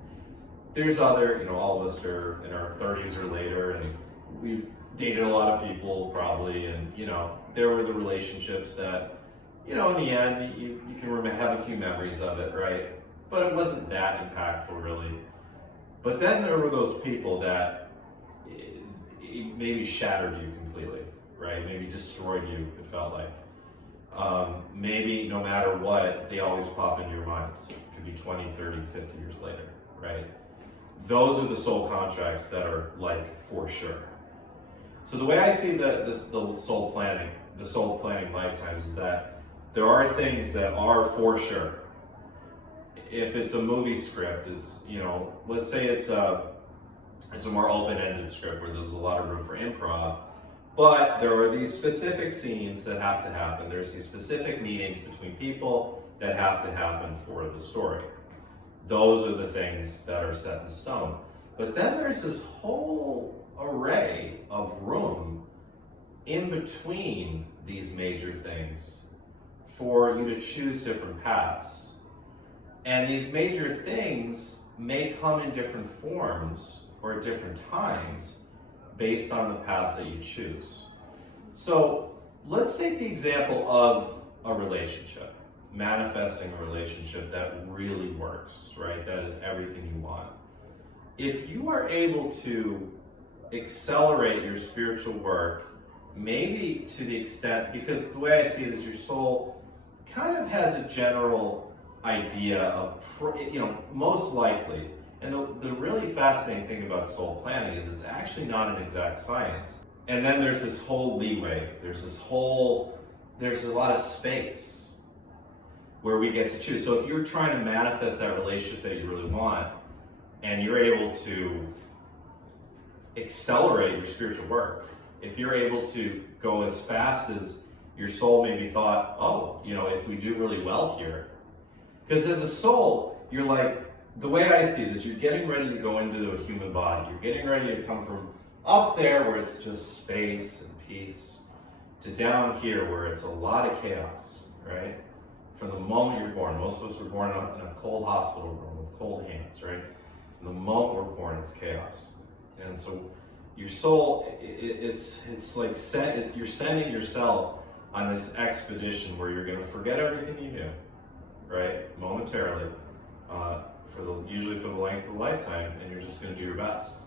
There's other, all of us are in our 30s or later, and we've dated a lot of people probably, and there were the relationships that, in the end, you can have a few memories of it, right? But it wasn't that impactful really. But then there were those people that it maybe shattered you completely, right? Maybe destroyed you, it felt like. Maybe no matter what, they always pop into your mind. It could be 20, 30, 50 years later, right? Those are the soul contracts that are like for sure. So the way I see the soul planning lifetimes is that there are things that are for sure. If it's a movie script, it's, let's say it's a more open-ended script where there's a lot of room for improv, but there are these specific scenes that have to happen. There's these specific meetings between people that have to happen for the story. Those are the things that are set in stone. But then there's this whole array of room in between these major things for you to choose different paths. And these major things may come in different forms or at different times based on the paths that you choose. So let's take the example of a relationship, manifesting a relationship that really works, right? That is everything you want. If you are able to accelerate your spiritual work, maybe to the extent, because the way I see it is your soul kind of has a general idea of, most likely, and the really fascinating thing about soul planning is it's actually not an exact science. And then there's this whole leeway, there's a lot of space where we get to choose. So if you're trying to manifest that relationship that you really want, and you're able to accelerate your spiritual work, if you're able to go as fast as your soul maybe thought, if we do really well here. Because as a soul, you're like, the way I see it is you're getting ready to go into a human body. You're getting ready to come from up there where it's just space and peace to down here where it's a lot of chaos, right? From the moment you're born, most of us were born in a cold hospital room with cold hands, right? From the moment we're born, it's chaos. And so your soul, it's like you're sending yourself on this expedition where you're going to forget everything you knew, right? Momentarily, usually for the length of the lifetime, and you're just going to do your best.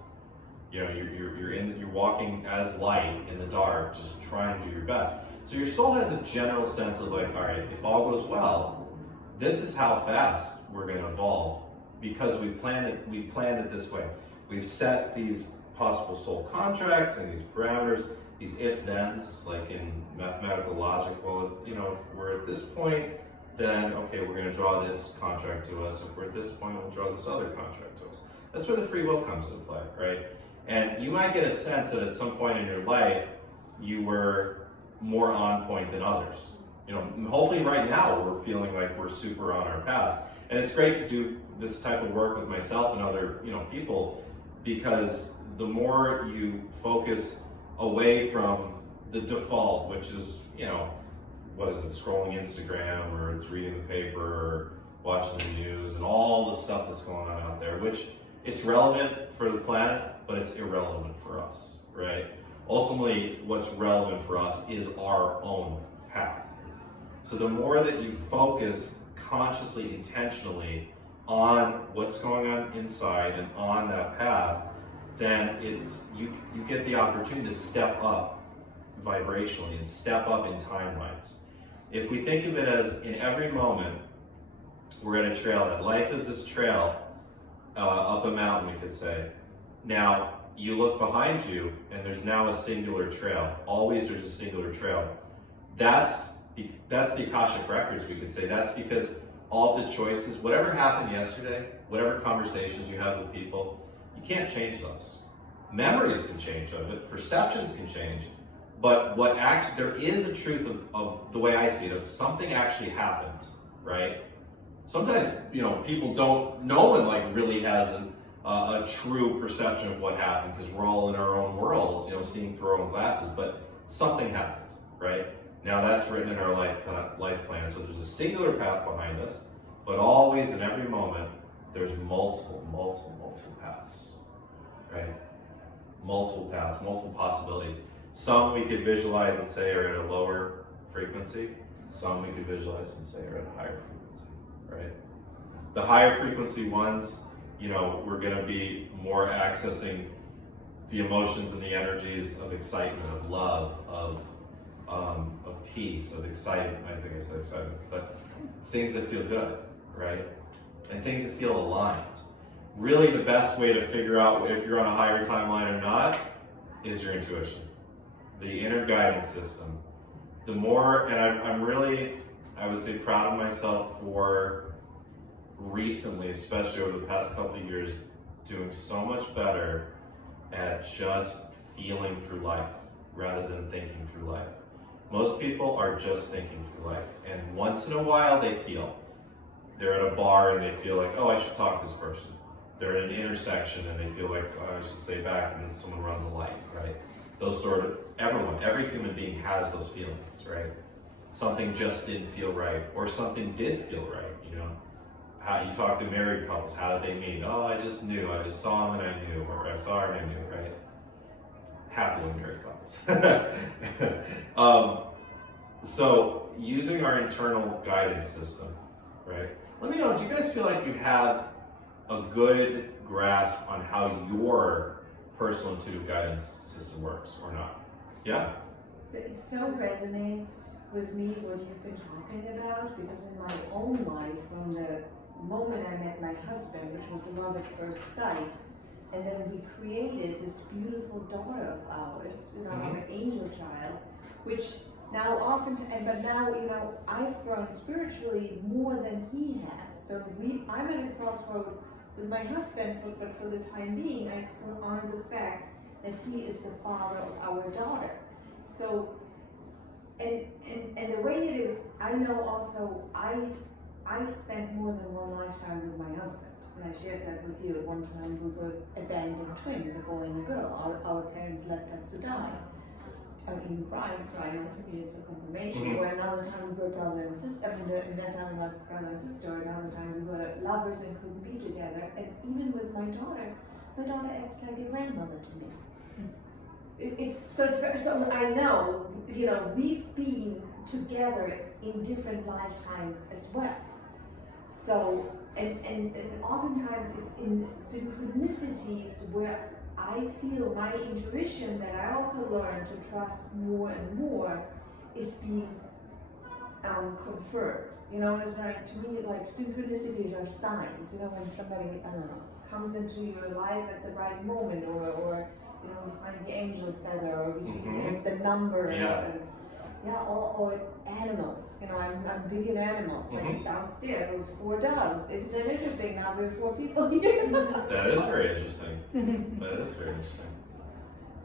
You're walking as light in the dark, just trying to do your best. So your soul has a general sense of like, all right, if all goes well, this is how fast we're going to evolve because we planned it this way. We've set these possible soul contracts and these parameters, these if-thens, like in mathematical logic. Well, if we're at this point, then okay, we're going to draw this contract to us. If we're at this point, we'll draw this other contract to us. That's where the free will comes into play, right? And you might get a sense that at some point in your life, you were more on point than others. Hopefully right now we're feeling like we're super on our paths. And it's great to do this type of work with myself and other, people, because the more you focus away from the default, which is, what is it, scrolling Instagram, or it's reading the paper, or watching the news, and all the stuff that's going on out there, which it's relevant for the planet, but it's irrelevant for us, right? Ultimately, what's relevant for us is our own path. So the more that you focus consciously, intentionally on what's going on inside and on that path, then you get the opportunity to step up vibrationally and step up in timelines. If we think of it as in every moment, we're at a trail. That life is this trail up a mountain, we could say. Now, you look behind you and there's now a singular trail. Always there's a singular trail. That's the Akashic Records, we could say. That's because all the choices, whatever happened yesterday, whatever conversations you have with people, you can't change those. Memories can change of it, perceptions can change, but there is a truth of the way I see it, of something actually happened, right? Sometimes, people don't, no one really has a true perception of what happened, because we're all in our own worlds, seeing through our own glasses, but something happened, right? Now that's written in our life plan. So there's a singular path behind us, but always in every moment, there's multiple paths, right? Multiple paths, multiple possibilities. Some we could visualize and say are at a lower frequency. Some we could visualize and say are at a higher frequency, right? The higher frequency ones, we're going to be more accessing the emotions and the energies of excitement, of love, of peace, of excitement. I think I said excitement, but things that feel good, right? And things that feel aligned. Really, the best way to figure out if you're on a higher timeline or not is your intuition, the inner guidance system. The more, and I'm really, I would say, proud of myself for recently, especially over the past couple of years, doing so much better at just feeling through life rather than thinking through life. Most people are just thinking through life, and once in a while they feel. They're at a bar and they feel like, oh, I should talk to this person. They're at an intersection and they feel like, oh, I should stay back, and then someone runs a light, right? Those sort of, every human being has those feelings, right? Something just didn't feel right, or something did feel right, How you talk to married couples, how did they meet? Oh, I just knew, I just saw him and I knew, or I saw her and I knew, right? Happily married couples. So using our internal guidance system, right? Let me know, do you guys feel like you have a good grasp on how your personal intuitive guidance system works or not? Yeah? So it so resonates with me what you've been talking about, because in my own life, from the moment I met my husband, which was love at first sight, and then we created this beautiful daughter of ours, our angel child, which now but now, I've grown spiritually more than he has. So I'm at a crossroad with my husband, but for the time being, I still honor the fact that he is the father of our daughter. So, and the way it is, I know also, I spent more than one lifetime with my husband. And I shared that with you. At one time we were abandoned twins, a boy and a girl. Our parents left us to die. I'm even crying, so I know for me it's a confirmation. Or another time we were brother and sister, and that time we were brother and sister. Another time we were lovers and couldn't be together. And even with my daughter acts like a grandmother to me. So I know, we've been together in different lifetimes as well. So, and oftentimes it's in synchronicities where I feel my intuition, that I also learn to trust more and more, is being confirmed. It's like, to me, like synchronicities are signs. When somebody, I don't know, comes into your life at the right moment, or we find the angel feather, or we see Mhm. the numbers, Yeah. and or animals. I'm big in animals. Like Mhm. downstairs, those 4 doves. Isn't that interesting? Now we're 4 people here. That is very interesting. That is very interesting.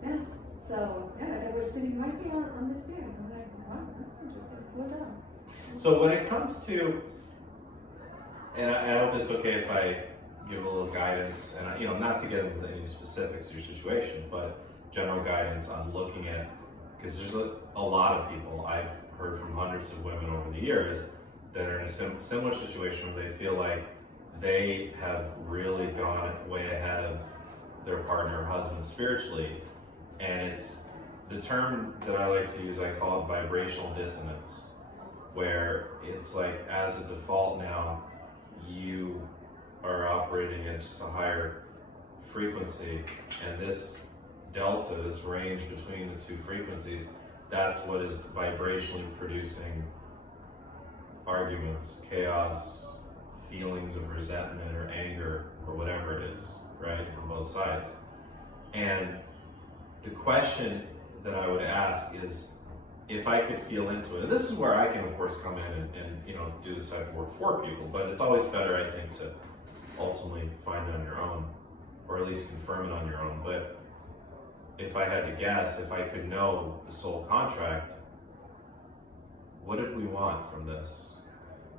Yeah. So they were sitting right there on the stairs. I'm like, wow, that's interesting. 4 doves. So when it comes to, and I hope it's okay if I give a little guidance, and not to get into any specifics of your situation, but general guidance on looking at, because there's a lot of people, I've heard from hundreds of women over the years that are in a similar situation where they feel like they have really gone way ahead of their partner or husband spiritually, and it's the term that I like to use, I call it vibrational dissonance, where it's like as a default now, you are operating at just a higher frequency, and this delta, this range between the 2 frequencies, that's what is vibrationally producing arguments, chaos, feelings of resentment or anger or whatever it is, right, from both sides. And the question that I would ask is, if I could feel into it, and this is where I can of course come in and do this type of work for people, but it's always better, I think, to ultimately find it on your own, or at least confirm it on your own. But if I had to guess, if I could know the soul contract, what did we want from this?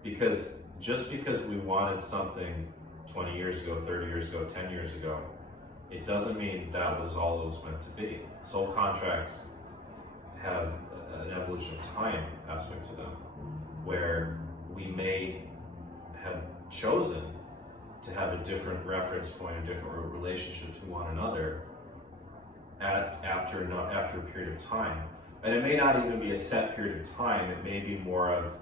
Because just because we wanted something 20 years ago, 30 years ago, 10 years ago, it doesn't mean that was all it was meant to be. Soul contracts have an evolution of time aspect to them, where we may have chosen to have a different reference point, a different relationship to one another after a period of time. And it may not even be a set period of time, it may be more of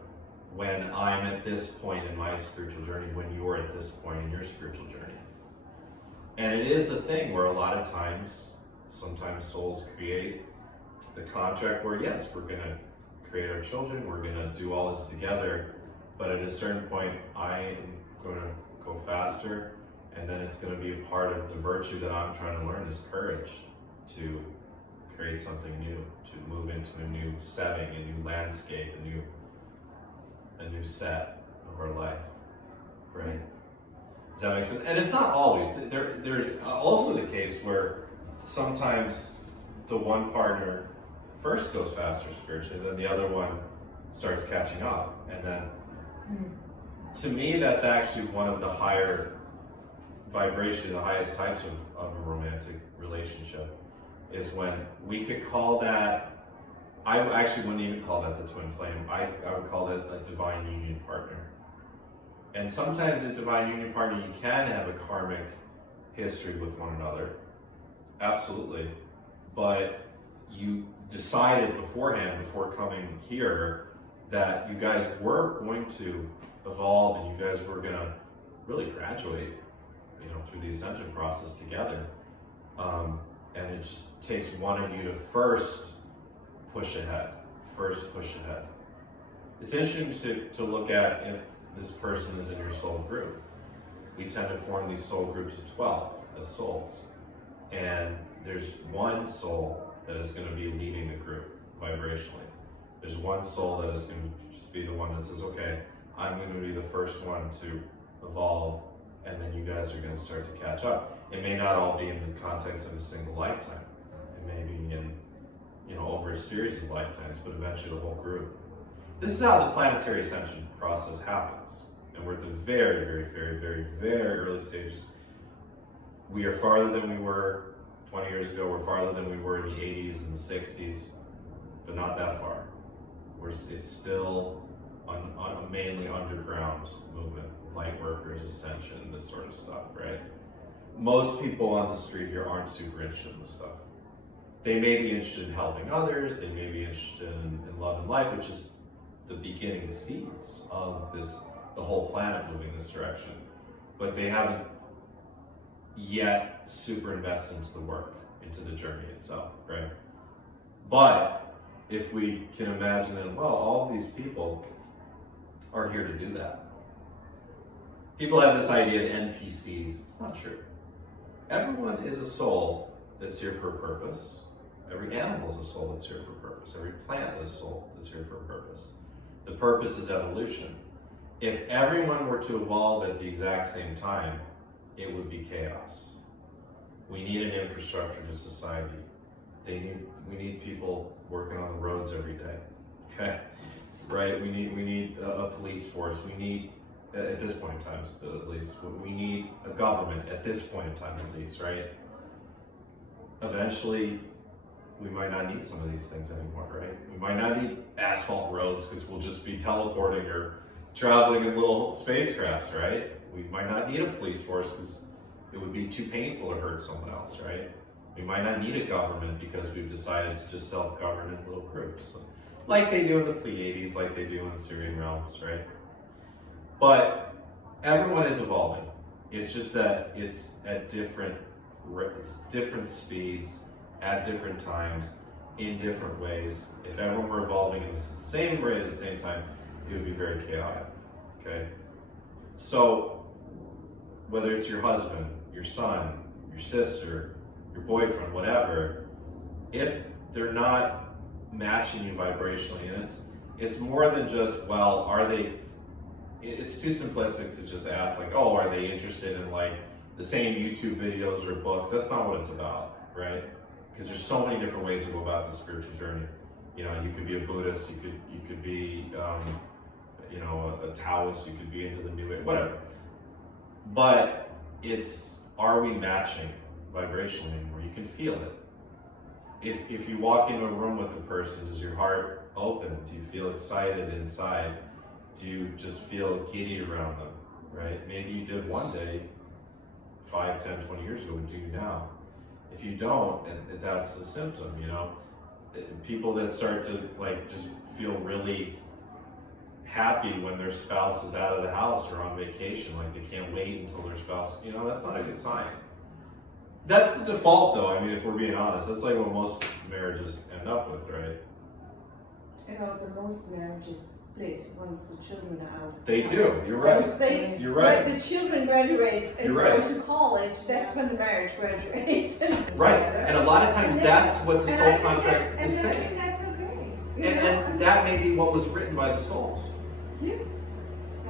when I'm at this point in my spiritual journey, when you're at this point in your spiritual journey. And it is a thing where a lot of times, sometimes souls create the contract where, yes, we're going to create our children, we're going to do all this together, but at a certain point, I am going to go faster, and then it's going to be a part of the virtue that I'm trying to learn is courage to create something new, to move into a new setting, a new landscape, a new set of our life, right? Does that make sense? And it's not always. There's also the case where sometimes the one partner first goes faster spiritually, then the other one starts catching up. And then, to me, that's actually one of the higher vibration, the highest types of a romantic relationship, is when we could call that, I actually wouldn't even call that the twin flame. I would call it a divine union partner. And sometimes a divine union partner, you can have a karmic history with one another, absolutely. But you decided beforehand, before coming here, that you guys were going to evolve and you guys were going to really graduate, through the ascension process together. And it just takes one of you to first push ahead. It's interesting to look at if this person is in your soul group. We tend to form these soul groups of 12 as souls. And there's one soul that is going to be leading the group vibrationally. There's one soul that is going to just be the one that says, okay, I'm going to be the first one to evolve, and then you guys are going to start to catch up. It may not all be in the context of a single lifetime. It may be in, over a series of lifetimes, but eventually the whole group. This is how the planetary ascension process happens. And we're at the very, very, very, very, very early stages. We are farther than we were 20 years ago. We're farther than we were in the 80s and the 60s, but not that far. It's still on a mainly underground movement, light workers, ascension, this sort of stuff, right? Most people on the street here aren't super interested in this stuff. They may be interested in helping others, they may be interested in love and light, which is the beginning seeds of the whole planet moving this direction. But they haven't yet super invested into the work, into the journey itself, right? But if we can imagine that, well, all of these people are here to do that. People have this idea of NPCs. It's not true. Everyone is a soul that's here for a purpose. Every animal is a soul that's here for a purpose. Every plant is a soul that's here for a purpose. The purpose is evolution. If everyone were to evolve at the exact same time, it would be chaos. We need an infrastructure to society. We need people working on the roads every day. Okay, right? We need a police force. We need, at this point in time, at least, we need a government at this point in time, at least, right? Eventually, we might not need some of these things anymore, right? We might not need asphalt roads because we'll just be teleporting or traveling in little spacecrafts, right? We might not need a police force because it would be too painful to hurt someone else, right? We might not need a government because we've decided to just self-govern in little groups, like they do in the Pleiades, like they do in the Syrian realms, right? But everyone is evolving. It's just that it's at different speeds, at different times, in different ways. If everyone were evolving in the same rate at the same time, it would be very chaotic, okay? So, whether it's your husband, your son, your sister, your boyfriend, whatever, if they're not matching you vibrationally, and it's more than just, well, are they, it's too simplistic to just ask like, oh, are they interested in like the same YouTube videos or books? That's not what it's about, right? Because there's so many different ways to go about the spiritual journey. You know, you could be a Buddhist, you could be, you know, a Taoist, you could be into the New Age, whatever. But it's, are we matching vibrationally anymore? You can feel it. If you walk into a room with a person, does your heart open? Do you feel excited inside? Do you just feel giddy around them, right? Maybe you did one day, 5, 10, 20 years ago, what do you now? If you don't, that's a symptom, you know? People that start to like just feel really happy when their spouse is out of the house or on vacation, like they can't wait until their spouse, you know, that's not a good sign. That's the default though, I mean, if we're being honest, that's like what most marriages end up with, right? And also most marriages split once the children are out. They do, you're right. You're right. When the children graduate and You're right. go to college, that's when the marriage graduates. Right, and a lot of times that's what the soul contract is And I saying. think that's okay. And that may be what was written by the souls. Yeah. So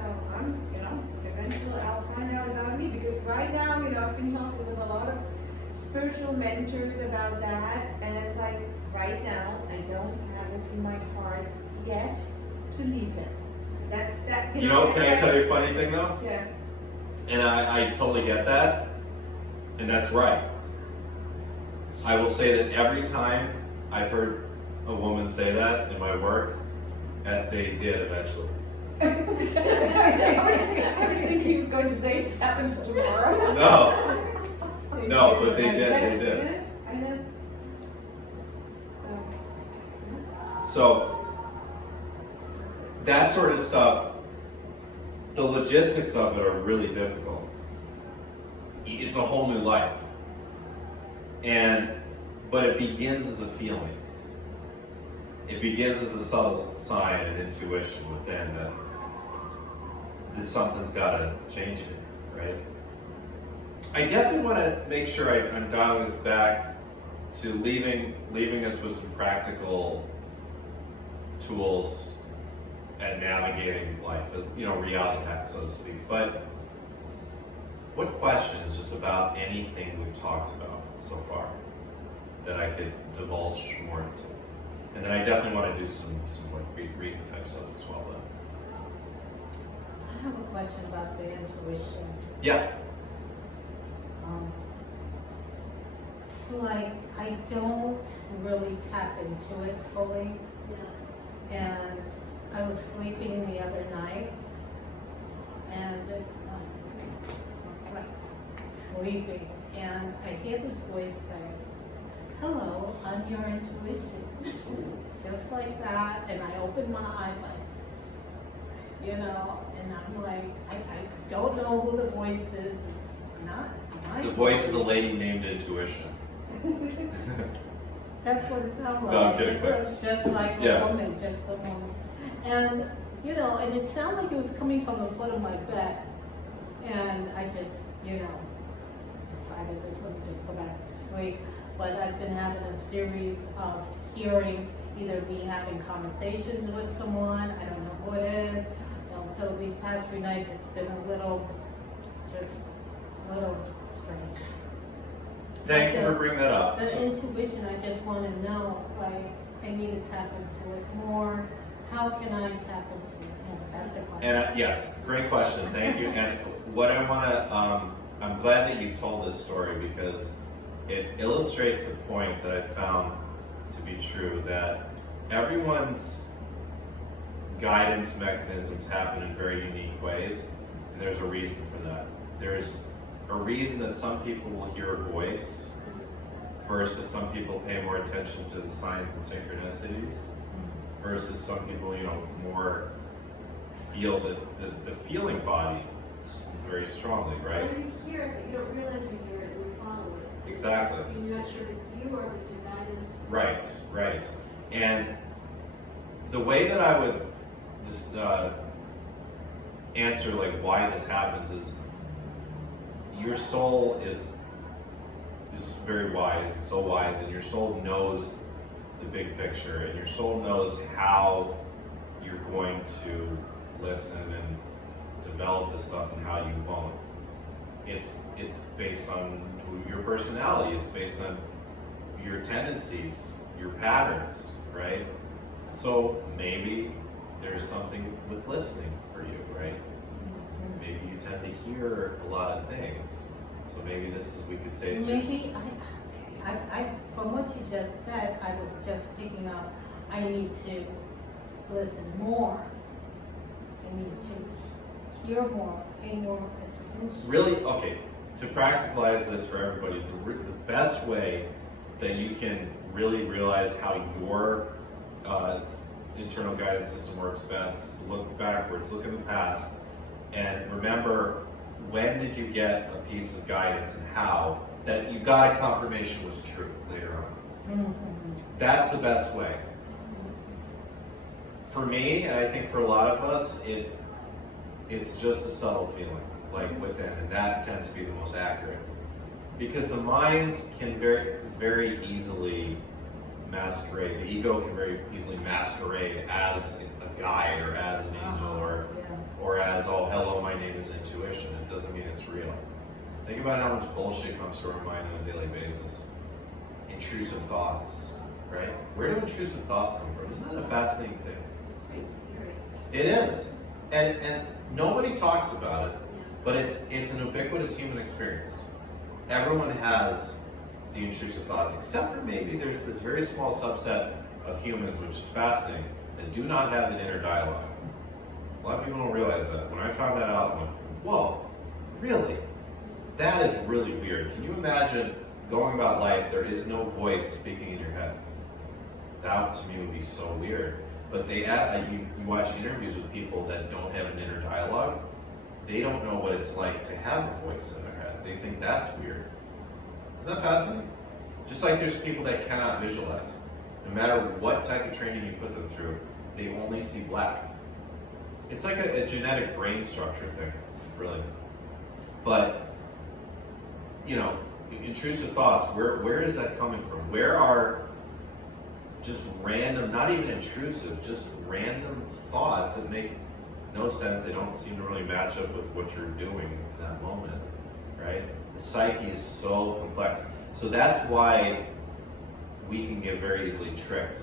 eventually I'll find out about me, because right now, I've been talking with a lot of spiritual mentors about that, and it's like, right now, I don't have it in my heart yet to leave him. That's that. Can I tell you a funny thing though? Yeah. And I totally get that, and that's right. I will say that every time I've heard a woman say that in my work, that they did eventually. I was thinking he was going to say it happens tomorrow. No, but they did. Yeah, I know. So that sort of stuff, the logistics of it are really difficult. It's a whole new life. But it begins as a feeling. It begins as a subtle sign and intuition within that something's got to change it, right? I definitely want to make sure I'm dialing this back to leaving us with some practical tools at navigating life as, reality hack, so to speak. But what questions just about anything we've talked about so far that I could divulge more into? And then I definitely want to do some more reading type stuff as well then. I have a question about the intuition. Yeah. It's like I don't really tap into it fully. Yeah. And I was sleeping the other night, and it's like sleeping, and I hear this voice say, "Hello, I'm your intuition." Just like that, and I open my eyes like, and I'm like, I don't know who the voice is. It's not my The voice is a lady named Intuition. That's what it sounds like. No, I'm kidding. It's just like a woman, just a woman. And, and it sounded like it was coming from the foot of my bed. And I just, decided that let me just go back to sleep. but I've been having a series of hearing, either me having conversations with someone, I don't know who it is. So these past 3 nights, it's been a little strange. Thank you for bringing that up. The intuition, I just want to know, like, I need to tap into it more. How can I tap into it more? That's the question. And yes, great question. Thank you. And what I want to, I'm glad that you told this story because it illustrates the point that I found to be true, that everyone's guidance mechanisms happen in very unique ways, and there's a reason for that. There's a reason that some people will hear a voice versus some people pay more attention to the signs and synchronicities versus some people, more feel the feeling body very strongly, right? Or you hear it, but you don't realize you hear it and you follow it. Exactly. You're not sure if it's you or if it's your guidance. Right. And the way that I would just answer like why this happens is your soul is very wise, so wise, and your soul knows the big picture, and your soul knows how you're going to listen and develop this stuff and how you won't. It's based on your personality, it's based on your tendencies, your patterns, right? So maybe there's something with listening for you, right? Maybe you tend to hear a lot of things. So maybe we could say it's Maybe I from what you just said, I was just picking up, I need to listen more. I need to hear more, pay more attention. really, okay, to practicalize this for everybody, the best way that you can really realize how your internal guidance system works best is to look backwards, look in the past, and remember when did you get a piece of guidance and how that you got a confirmation was true later on. That's the best way. For me, and I think for a lot of us, it's just a subtle feeling, like within, and that tends to be the most accurate. Because the mind can very, very easily masquerade, the ego can very easily masquerade as a guide or as an angel or as, oh, hello, my name is intuition. It doesn't mean it's real. Think about how much bullshit comes to our mind on a daily basis. Intrusive thoughts, right? Where do intrusive thoughts come from? Isn't that a fascinating thing? It's very scary. It is. And nobody talks about it, but it's an ubiquitous human experience. Everyone has the intrusive thoughts, except for maybe there's this very small subset of humans, which is fascinating, that do not have an inner dialogue. A lot of people don't realize that. When I found that out, I went, whoa, really? That is really weird. Can you imagine going about life, there is no voice speaking in your head? That to me would be so weird. But you watch interviews with people that don't have an inner dialogue, they don't know what it's like to have a voice in their head. They think that's weird. Isn't that fascinating? Just like there's people that cannot visualize. No matter what type of training you put them through, they only see black. It's like a genetic brain structure thing, really. But, intrusive thoughts, where is that coming from? Where are just random, not even intrusive, just random thoughts that make no sense? They don't seem to really match up with what you're doing in that moment, right? The psyche is so complex. So that's why we can get very easily tricked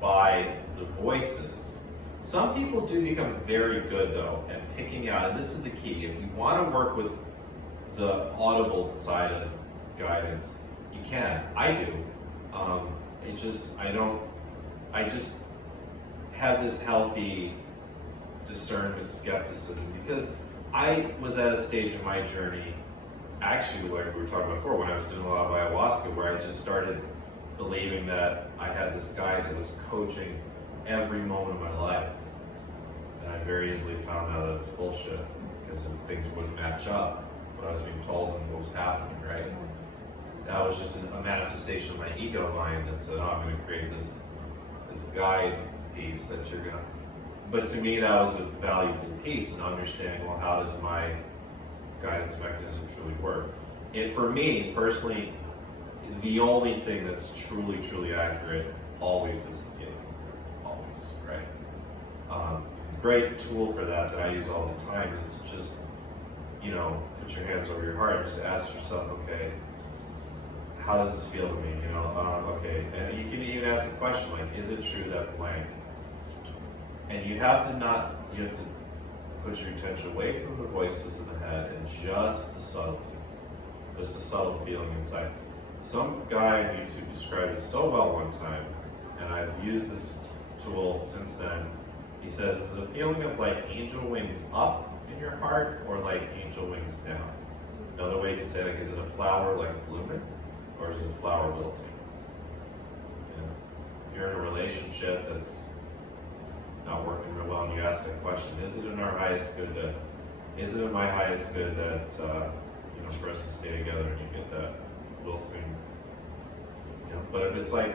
by the voices. Some people do become very good, though, at picking out, and this is the key. If you want to work with the audible side of guidance, you can. I do. I just have this healthy discernment skepticism because I was at a stage in my journey, actually, like we were talking about before, when I was doing a lot of ayahuasca, where I just started believing that I had this guide that was coaching every moment of my life. And I very easily found out that it was bullshit because things wouldn't match up what I was being told and what was happening, right? That was just a manifestation of my ego mind that said, oh, I'm going to create this guide piece that you're going to... But to me, that was a valuable piece in understanding, well, how does my guidance mechanism truly work? And for me, personally, the only thing that's truly accurate always is the feeling. Always, right? Great tool for that I use all the time is just, put your hands over your heart and just ask yourself, okay, how does this feel to me? Okay, and you can even ask a question like, is it true that blank? And you have to put your attention away from the voices in the head and just the subtleties, just the subtle feeling inside. Some guy on YouTube described it so well one time, and I've used this tool since then. He says, is it a feeling of like angel wings up in your heart or like angel wings down? Another way you could say, like, is it a flower like blooming or is it a flower wilting? If you're in a relationship that's not working real well and you ask that question, is it in our highest good is it in my highest good that, for us to stay together, and you get that wilting, but if it's like,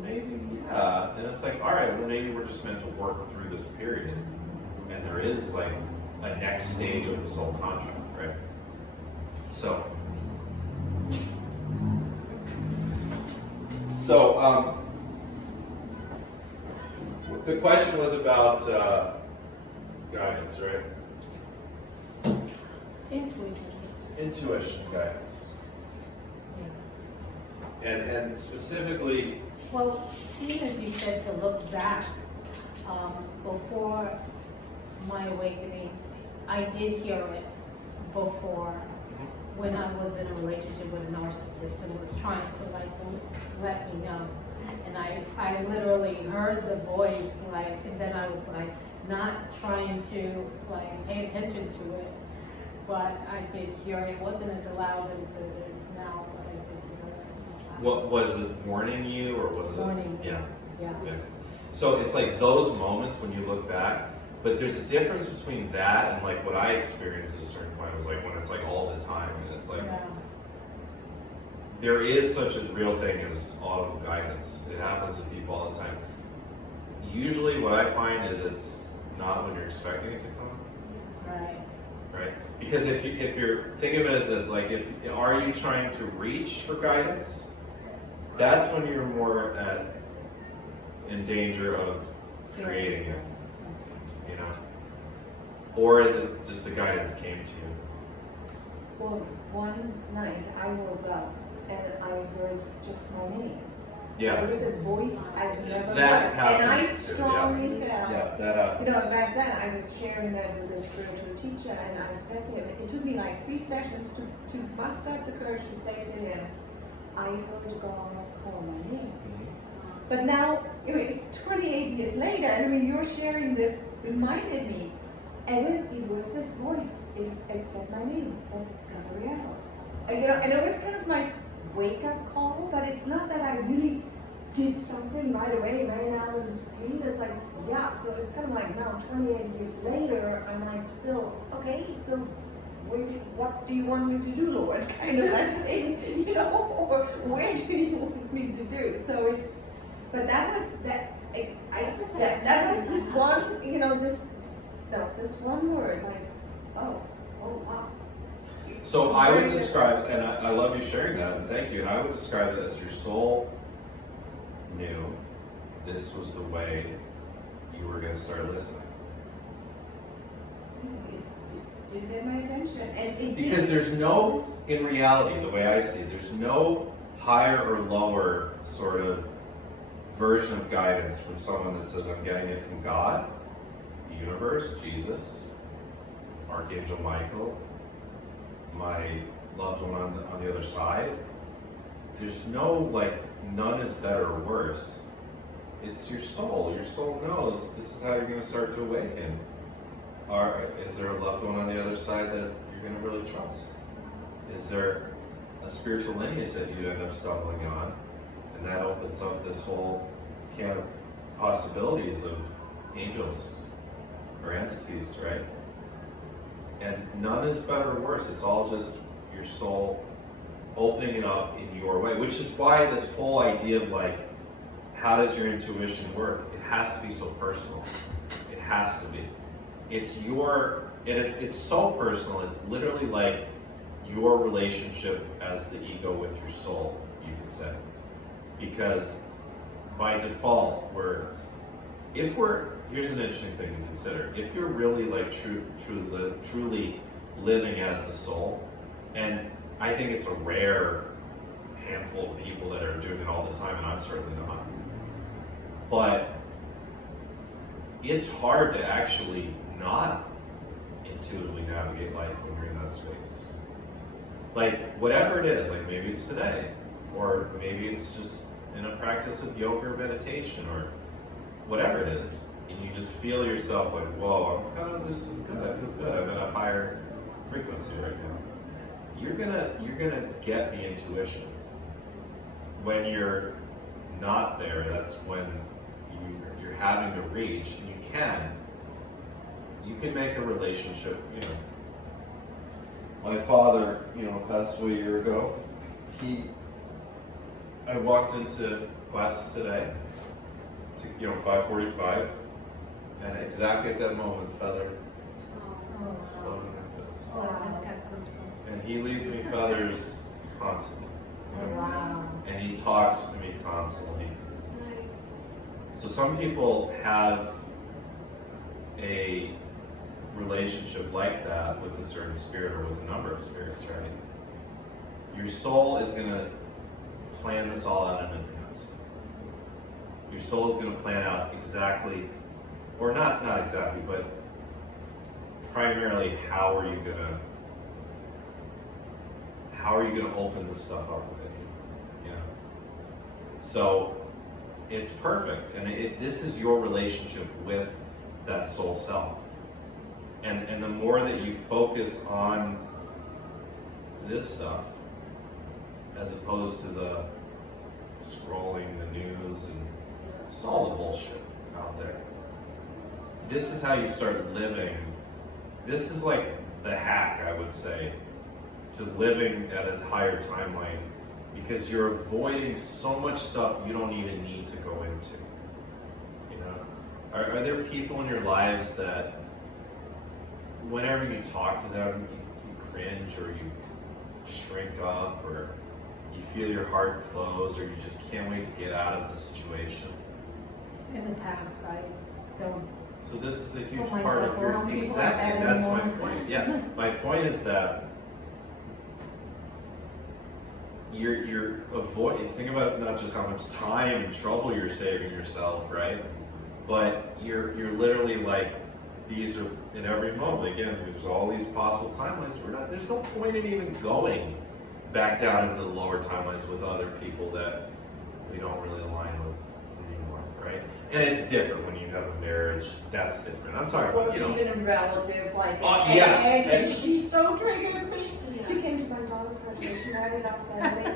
maybe, yeah, then it's like, all right, well, maybe we're just meant to work through this period, and there is like a next stage of the soul contract, right? So the question was about guidance, right? Intuition guidance. Yeah. And specifically, Well, seeing as you said to look back, before my awakening, I did hear it before when I was in a relationship with a narcissist and was trying to let me know. And I literally heard the voice and then I was not trying to pay attention to it, but I did hear it. It wasn't as loud as it is now, but I did hear it. what was it warning you or was Warning it? me. Yeah. Yeah. So it's like those moments when you look back, but there's a difference between that and like what I experienced at a certain point was like when it's like all the time and it's like there is such a real thing as audible guidance. It happens to people all the time. Usually what I find is it's not when you're expecting it to come. Right? Because if you're think of it as this, like are you trying to reach for guidance? That's when you're more in danger of creating it. Or is it just the guidance came to you? Well, one night I woke up and I heard just my name. Yeah. There was a voice I've never That heard. And I happens too, strongly felt, Yeah, that happens. back then I was sharing that with a spiritual teacher and I said to him, it took me like 3 sessions to bust up the courage to say to him, I heard God call my name. But now, it's 28 years later, and you're sharing this reminded me, and it was this voice. It said my name. It said Gabrielle. And it was kind of like wake-up call, but it's not that I really did something right away, ran out on the street. It's like, so it's kind of like now, 28 years later, I'm like still, okay, so what do you want me to do, Lord? Kind of that thing, or where do you want me to do? So it's, but that was that. That was this one, this one word, oh wow. So I would describe, and I love you sharing that, and thank you. And I would describe it as your soul knew this was the way you were going to start listening. It did get my attention, and it Because there's no, in reality, the way I see it, there's no higher or lower sort of version of guidance from someone that says, I'm getting it from God, the universe, Jesus, Archangel Michael, my loved one on the other side. There's no, none is better or worse. It's your soul. Your soul knows this is how you're going to start to awaken. Is there a loved one on the other side that you're going to really trust? Is there a spiritual lineage that you end up stumbling on? And that opens up this whole can of possibilities of angels or entities, right? And none is better or worse. It's all just your soul opening it up in your way, which is why this whole idea of how does your intuition work? It has to be so personal. It has to be. It's it's so personal. It's literally like your relationship as the ego with your soul. you could say. Because by default, here's an interesting thing to consider. If you're really like truly living as the soul, and I think it's a rare handful of people that are doing it all the time, and I'm certainly not. But it's hard to actually not intuitively navigate life when you're in that space. Like, whatever it is, like maybe it's today, or maybe it's just in a practice of yoga or meditation, or whatever it is, and you just feel yourself like, whoa, I'm kind of just good, I feel good, I'm at a higher frequency right now. You're gonna get the intuition. When you're not there, that's when you're having to reach, and you can make a relationship, My father, passed away a year ago. I walked into Quest today, 5:45, and exactly at that moment, feather floating like this. Oh, I just got goosebumps. And he leaves me feathers constantly. Wow. And he talks to me constantly. It's nice. So some people have a relationship like that with a certain spirit or with a number of spirits, right? Your soul is going to plan this all out in advance. Your soul is going to plan out exactly, or not exactly, but primarily how are you going to open this stuff up within you, So it's perfect, and this is your relationship with that soul self. And the more that you focus on this stuff, as opposed to the scrolling the news and just all the bullshit out there, this is how you start living. This is like the hack, I would say, to living at a higher timeline, because you're avoiding so much stuff you don't even need to go into. Are there people in your lives that whenever you talk to them, you cringe, or you shrink up, or you feel your heart close, or you just can't wait to get out of the situation? In the past, I don't. So this is a huge Put part myself of your around people like exactly. that That's my anymore. point. Yeah, my point is that you're avoiding. Think about not just how much time and trouble you're saving yourself, right? But you're literally like, these are in every moment. Again, there's all these possible timelines. There's no point in even going back down into the lower timelines with other people that we don't really align with anymore, right? And it's different when you have a marriage. That's different. I'm talking Or about, even a relative, like, yes. and she so triggers me. Yeah. She came to my daughter's graduation party last Saturday.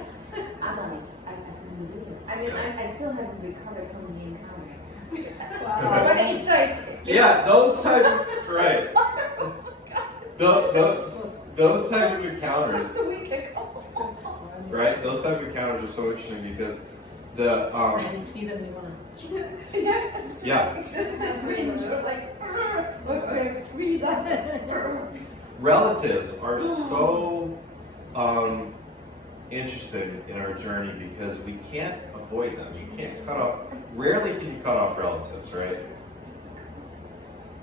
I'm like, I couldn't believe it. I mean, I still haven't recovered from the encounter. But it's like... yeah, those type of, right. Those type of encounters, That's the week ago. right? Those type of encounters are so interesting because the When you see them, you want Yes. Yeah. This is a cringe. It was like, freeze up. relatives are so interesting in our journey because we can't avoid them. You can't cut off. Rarely can you cut off relatives, right?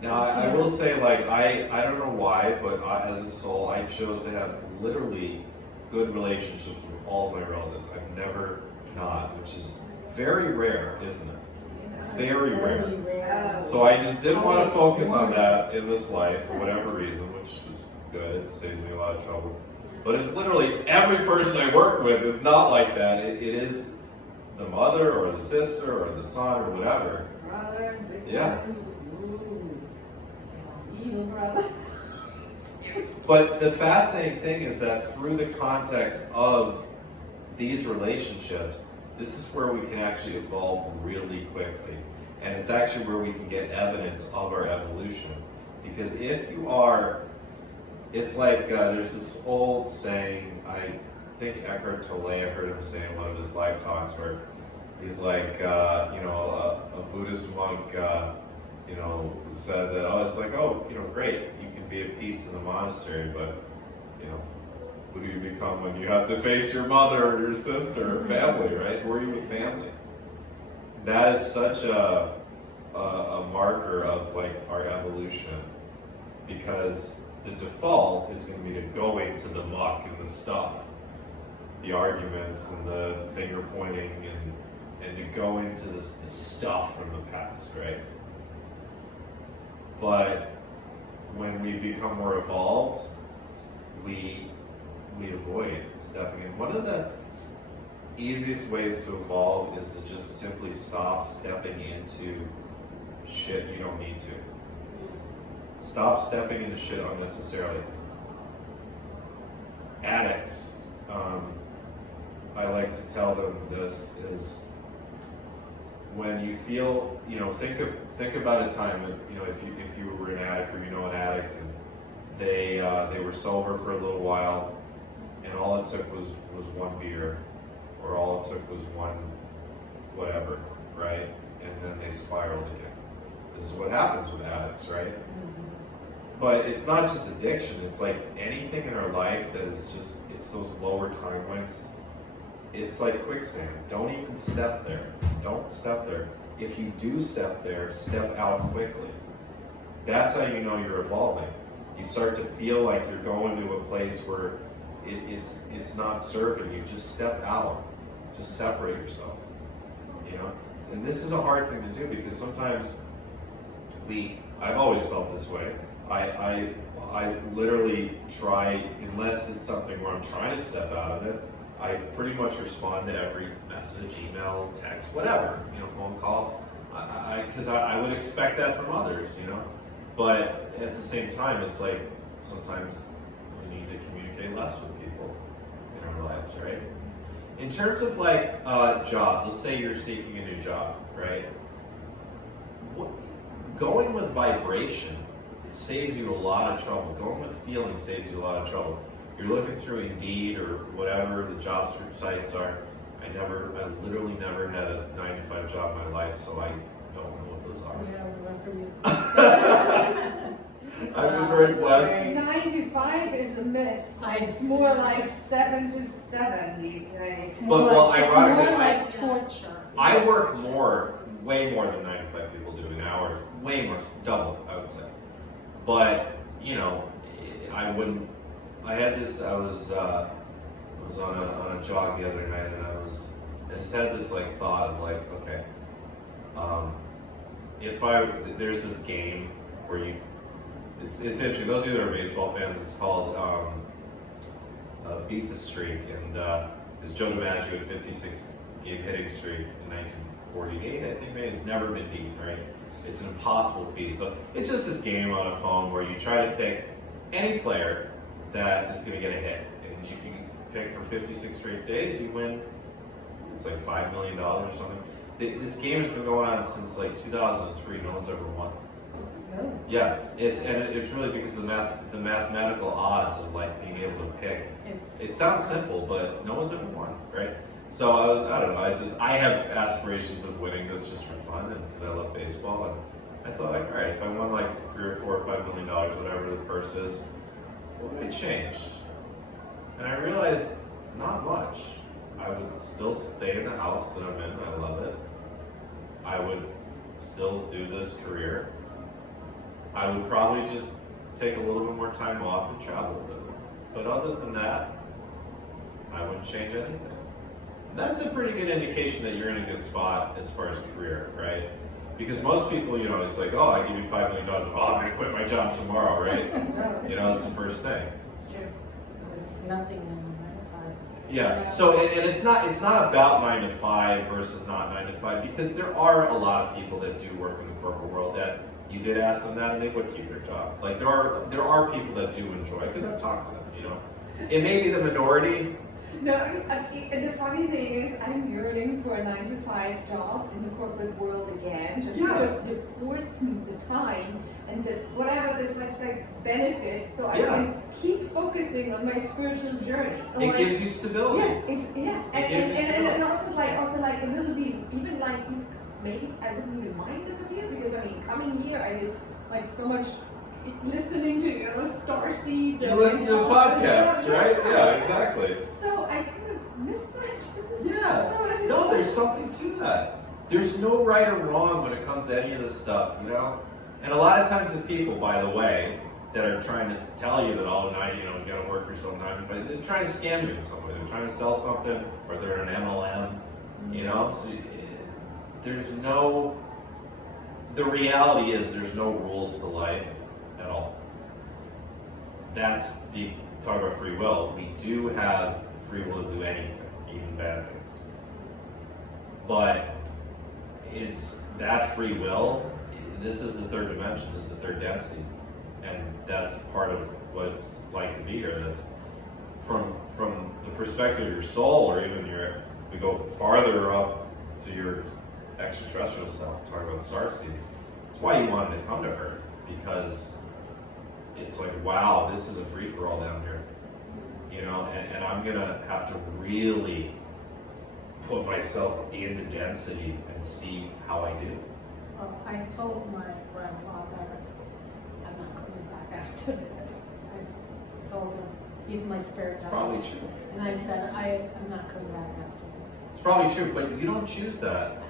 Now, I will say, like, I don't know why, but as a soul, I chose to have literally good relationships with all of my relatives. I've never not, which is very rare, isn't it? Very rare. Very rare. So I just didn't want to focus on that in this life for whatever reason, which is good. It saves me a lot of trouble. But it's literally every person I work with is not like that. It is the mother or the sister or the son or whatever. Brother, big Yeah. brother. Evil brother. But the fascinating thing is that through the context of these relationships, this is where we can actually evolve really quickly. And it's actually where we can get evidence of our evolution. Because if you are, it's like there's this old saying, I think Eckhart Tolle, I heard him say in one of his live talks, where he's like, a Buddhist monk, said that, it's like, great, you can be at peace in the monastery, but, Who do you become when you have to face your mother or your sister or family, right? Who are you with family? That is such a marker of like our evolution, because the default is going to be to go into the muck and the stuff, the arguments and the finger pointing and to go into this stuff from the past, right? But when we become more evolved, we avoid stepping in. One of the easiest ways to evolve is to just simply stop stepping into shit you don't need to. Stop stepping into shit unnecessarily. Addicts, I like to tell them this is when you feel, think about a time, if you were an addict or you know an addict and they were sober for a little while and all it took was one beer or all it took was one whatever, right? And then they spiraled again. This is what happens with addicts, right? Mm-hmm. But it's not just addiction, it's like anything in our life that is just, it's those lower time lengths. It's like quicksand. Don't even step there. Don't step there. If you do step there, step out quickly. That's how you know you're evolving. You start to feel like you're going to a place where it's not serving you. Just step out. Just separate yourself. And this is a hard thing to do because sometimes I've always felt this way. I literally try, unless it's something where I'm trying to step out of it, I pretty much respond to every message, email, text, whatever, phone call, because I would expect that from others, But at the same time, it's like sometimes we need to communicate less with people in our lives, right? In terms of like jobs, let's say you're seeking a new job, right? Going with vibration saves you a lot of trouble. Going with feeling saves you a lot of trouble. You're looking through Indeed or whatever the job sites are. I literally never had a 9-to-5 job in my life, so I don't know what those are. Yeah, I remember you. I've been very blessed. 9 to 5 is a myth. It's more like 7 to 7 these days. Ironically, more like torture. I work way more than 9-to-5 people do in hours. Way more, double, I would say. But I had this. I was on a jog the other night, and I just had this like thought of like, okay, there's this game where it's interesting. Those of you that are baseball fans, it's called Beat the Streak, and it's Joe DiMaggio had a 56-game hitting streak in 1948, I think. Maybe it's never been beaten, right? It's an impossible feat. So it's just this game on a phone where you try to pick any player that is going to get a hit. And if you pick for 56 straight days, you win. It's like $5 million or something. This game has been going on since like 2003. No one's ever won. Really? Yeah, it's really because of the mathematical odds of like being able to pick. It sounds simple, but no one's ever won, right? So I don't know. I have aspirations of winning this just for fun and because I love baseball. And I thought, like, all right, if I won like $3 or $4 or $5 million, whatever the purse is, what would I change? And I realized not much. I would still stay in the house that I'm in. I love it. I would still do this career. I would probably just take a little bit more time off and travel a bit. But other than that, I wouldn't change anything. That's a pretty good indication that you're in a good spot as far as career, right? Because most people, it's like, oh, I give you $5 million. Oh, I'm going to quit my job tomorrow, right? That's the first thing. It's true. It's nothing in 9 to 5. Yeah. So, and it's not about 9 to 5 versus not 9 to 5, because there are a lot of people that do work in the corporate world that you did ask them that and they would keep their job. Like there are people that do enjoy it because I've talked to them. It may be the minority. No, and the funny thing is, I'm yearning for a 9 to 5 job in the corporate world again, just because it affords me the time and whatever there's like benefits, so I can keep focusing on my spiritual journey. It gives you stability. And also like a little bit, even like maybe I wouldn't even mind the commute because coming here I did like so much listening to your star seeds. You listen to podcasts, right? Yeah, exactly. So I kind of missed that. Yeah. No, there's something to that. There's no right or wrong when it comes to any of this stuff, you know? And a lot of times the people, by the way, that are trying to tell you that, oh, now, you know, you gotta work for some 9 to 5, they're trying to scam you in some way. They're trying to sell something, or they're an MLM, you know? So there's no, the reality is there's no rules to life at all. That's the, talk about free will. We do have free will to do anything, even bad things. But it's that free will, this is the third dimension, this is the third density. And that's part of what it's like to be here. That's from the perspective of your soul, or even your, we go farther up to your extraterrestrial self, talking about star seeds. It's why you wanted to come to Earth, because it's like, wow, this is a free-for-all down here. You know, and I'm gonna have to really put myself into density and see how I do. Well, I told my grandfather I'm not coming back after this. I told him he's my spirit child. Probably true. And I said I'm not coming back after this. It's probably true, but you don't choose that.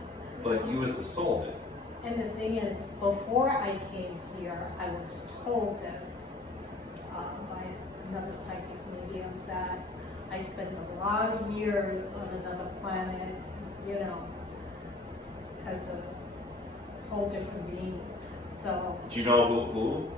But you as the soul did. And the thing is, before I came here, I was told this by another psychic medium that I spent a lot of years on another planet, you know, as a whole different being. So. Do you know who?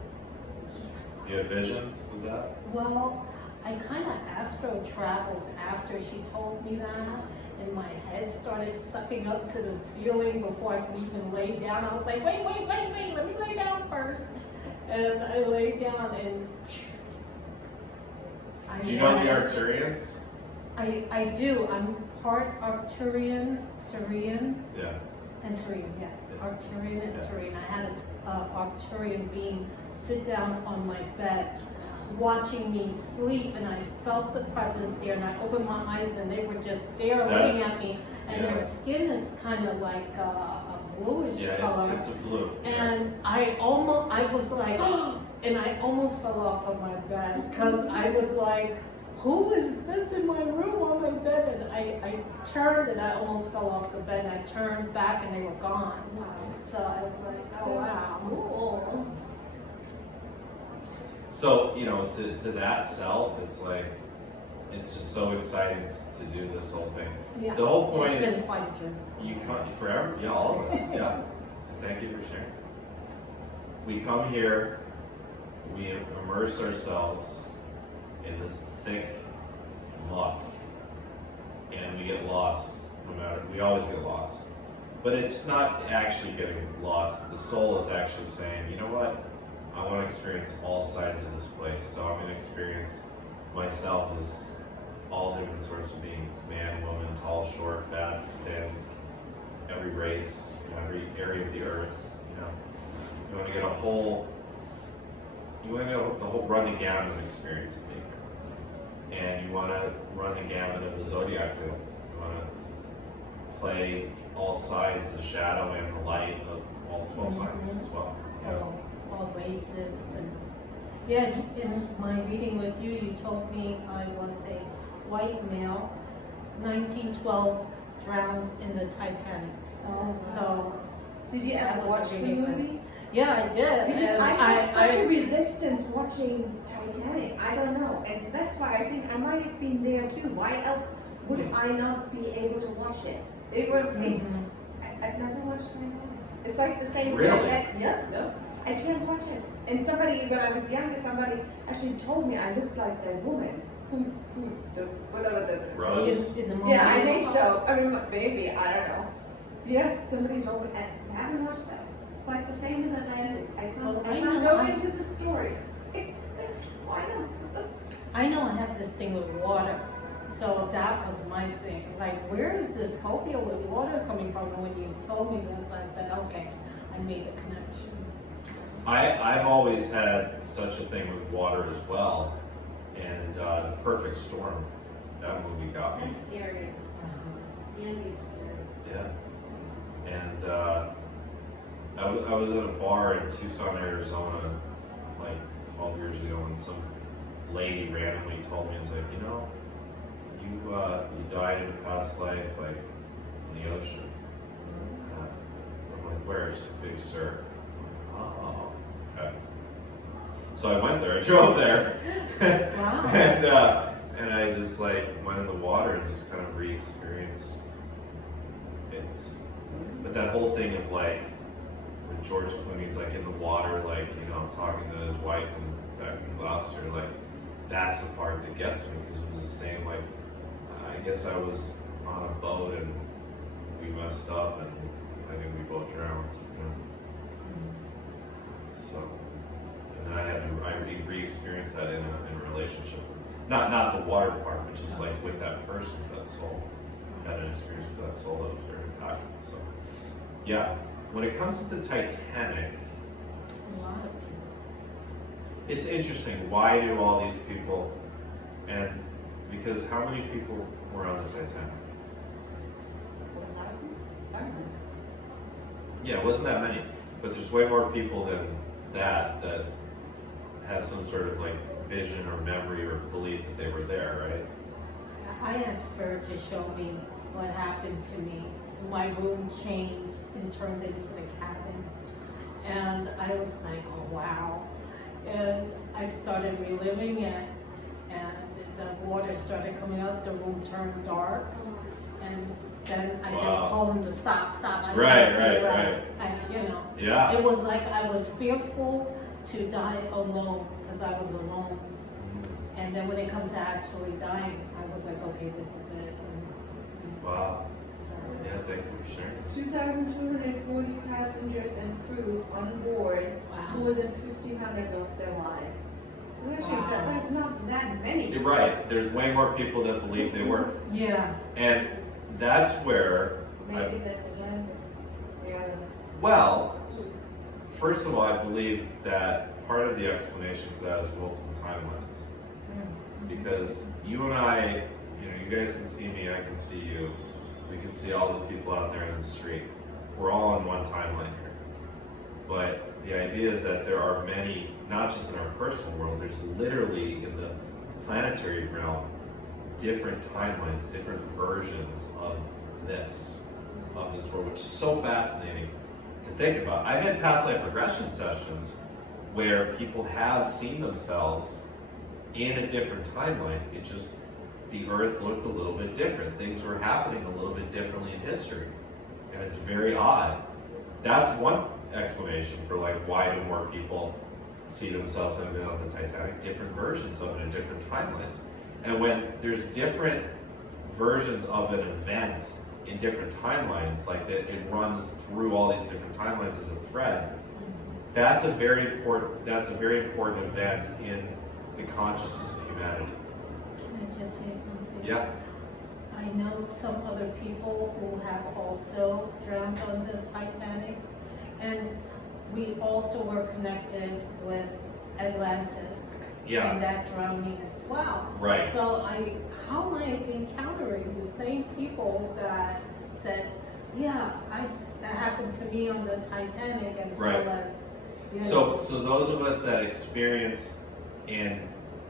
You had visions of that? Well, I kind of astro traveled after she told me that. And my head started sucking up to the ceiling before I could even lay down. I was like, wait, let me lay down first. And I laid down and... Do you know the Arcturians? I do. I'm part Arcturian, Syrian. Yeah. And Syrian, yeah. Arcturian and Syrian. I had an Arcturian being sit down on my bed, watching me sleep, and I felt the presence there, and I opened my eyes and they were just there looking at me, and their skin is kind of like a bluish color. It's a blue. And I was like, and I almost fell off of my bed, because I was like, who is this in my room on my bed? And I turned and I almost fell off the bed, and I turned back and they were gone. Wow. So I was like, oh wow. Cool. So, you know, to that self, it's like, it's just so exciting to do this whole thing. Yeah. The whole point It's is, been quite a journey. you come forever, yeah, all of us, yeah. And thank you for sharing. We come here, we immerse ourselves in this thick muck, and we get lost, no matter, we always get lost. But it's not actually getting lost. The soul is actually saying, you know what? I want to experience all sides of this place, so I'm going to experience myself as all different sorts of beings, man, woman, tall, short, fat, thin, every race, you know, every area of the earth, you know. You want to get the whole run the gamut of experience of being here. And you want to run the gamut of the zodiac too. You want to play all sides, the shadow and the light of all 12 signs as well. Yeah. All races, and yeah, in my reading with you, you told me I was a white male, 1912, drowned in the Titanic. Oh, wow. So Did you that ever was watch the really movie? nice. Yeah, I did. Because And I have such a resistance watching Titanic. I don't know. And that's why I think I might have been there too. Why else would I not be able to watch it? I've never watched Titanic. It's like the same Really? thing. Yeah. I can't watch it. And somebody, when I was younger, somebody actually told me I looked like that woman. Whatever the Rose? in the movie. Yeah, I think so. I mean, maybe, I don't know. Yeah, somebody told me, I haven't watched that. It's like the same in Atlantis. I can't go into the story. Why not? I know I have this thing with water. So that was my thing. Like, where is this phobia with water coming from? And when you told me this, I said, okay, I made a connection. I've always had such a thing with water as well, and The Perfect Storm, that movie got me. That's scary. The ending is scary. Yeah, and I was at a bar in Tucson, Arizona, like 12 years ago, and some lady randomly told me, "It's like, you know, you died in a past life, like in the ocean." I'm like, "Where?" She's like, "Big Sur." Oh, okay. So I went there. I drove there, Wow. and I just like went in the water and just kind of re-experienced it. But that whole thing of like when George Clooney's like in the water, like, you know, talking to his wife and back in Gloucester, like that's the part that gets me, because it was the same. Like, I guess I was on a boat and we messed up, and I think we both drowned. You know? So, and then I re-experienced that in a relationship. Not the water part, but just like with that person, that soul. I had an experience with that soul that was very impactful. So, yeah. When it comes to the Titanic, A lot of people. it's interesting. Why do all these people? And because how many people were on the Titanic? Yeah, it wasn't that many, but there's way more people than that have some sort of like vision or memory or belief that they were there, right? I had spirit to show me what happened to me. My room changed and turned into the cabin. And I was like, oh wow. And I started reliving it, and the water started coming up, the room turned dark, and then I just told him to stop. I Right. Yeah. It was like I was fearful to die alone, because I was alone. And then when it comes to actually dying, I was like, okay, this is it. And, Wow. so, Yeah, thank you for sharing. 2,240 passengers and crew on board. Wow. More than 1,500 lost their lives. Well, actually, Wow. that's not that many. You're right. There's way more people that believe they were, yeah. and that's where. Maybe that's Atlantis. Yeah. Well, first of all, I believe that part of the explanation for that is multiple timelines. Because you and I, you know, you guys can see me, I can see you. We can see all the people out there in the street. We're all in one timeline here. But the idea is that there are many, not just in our personal world, there's literally in the planetary realm, different timelines, different versions of this world, which is so fascinating to think about. I've had past life regression sessions where people have seen themselves in a different timeline. It just, the earth looked a little bit different. Things were happening a little bit differently in history. And it's very odd. That's one explanation for like why do more people see themselves on the Titanic, different versions of it in different timelines. And when there's different versions of an event in different timelines, like that it runs through all these different timelines as a thread, that's a very important event in the consciousness of humanity. Can I just say something? Yeah. I know some other people who have also drowned on the Titanic, and we also were connected with Atlantis. Yeah. And that drowning as well. Right. So how am I encountering the same people that said, yeah, that happened to me on the Titanic as Right. well as, you So know. those of us that experienced in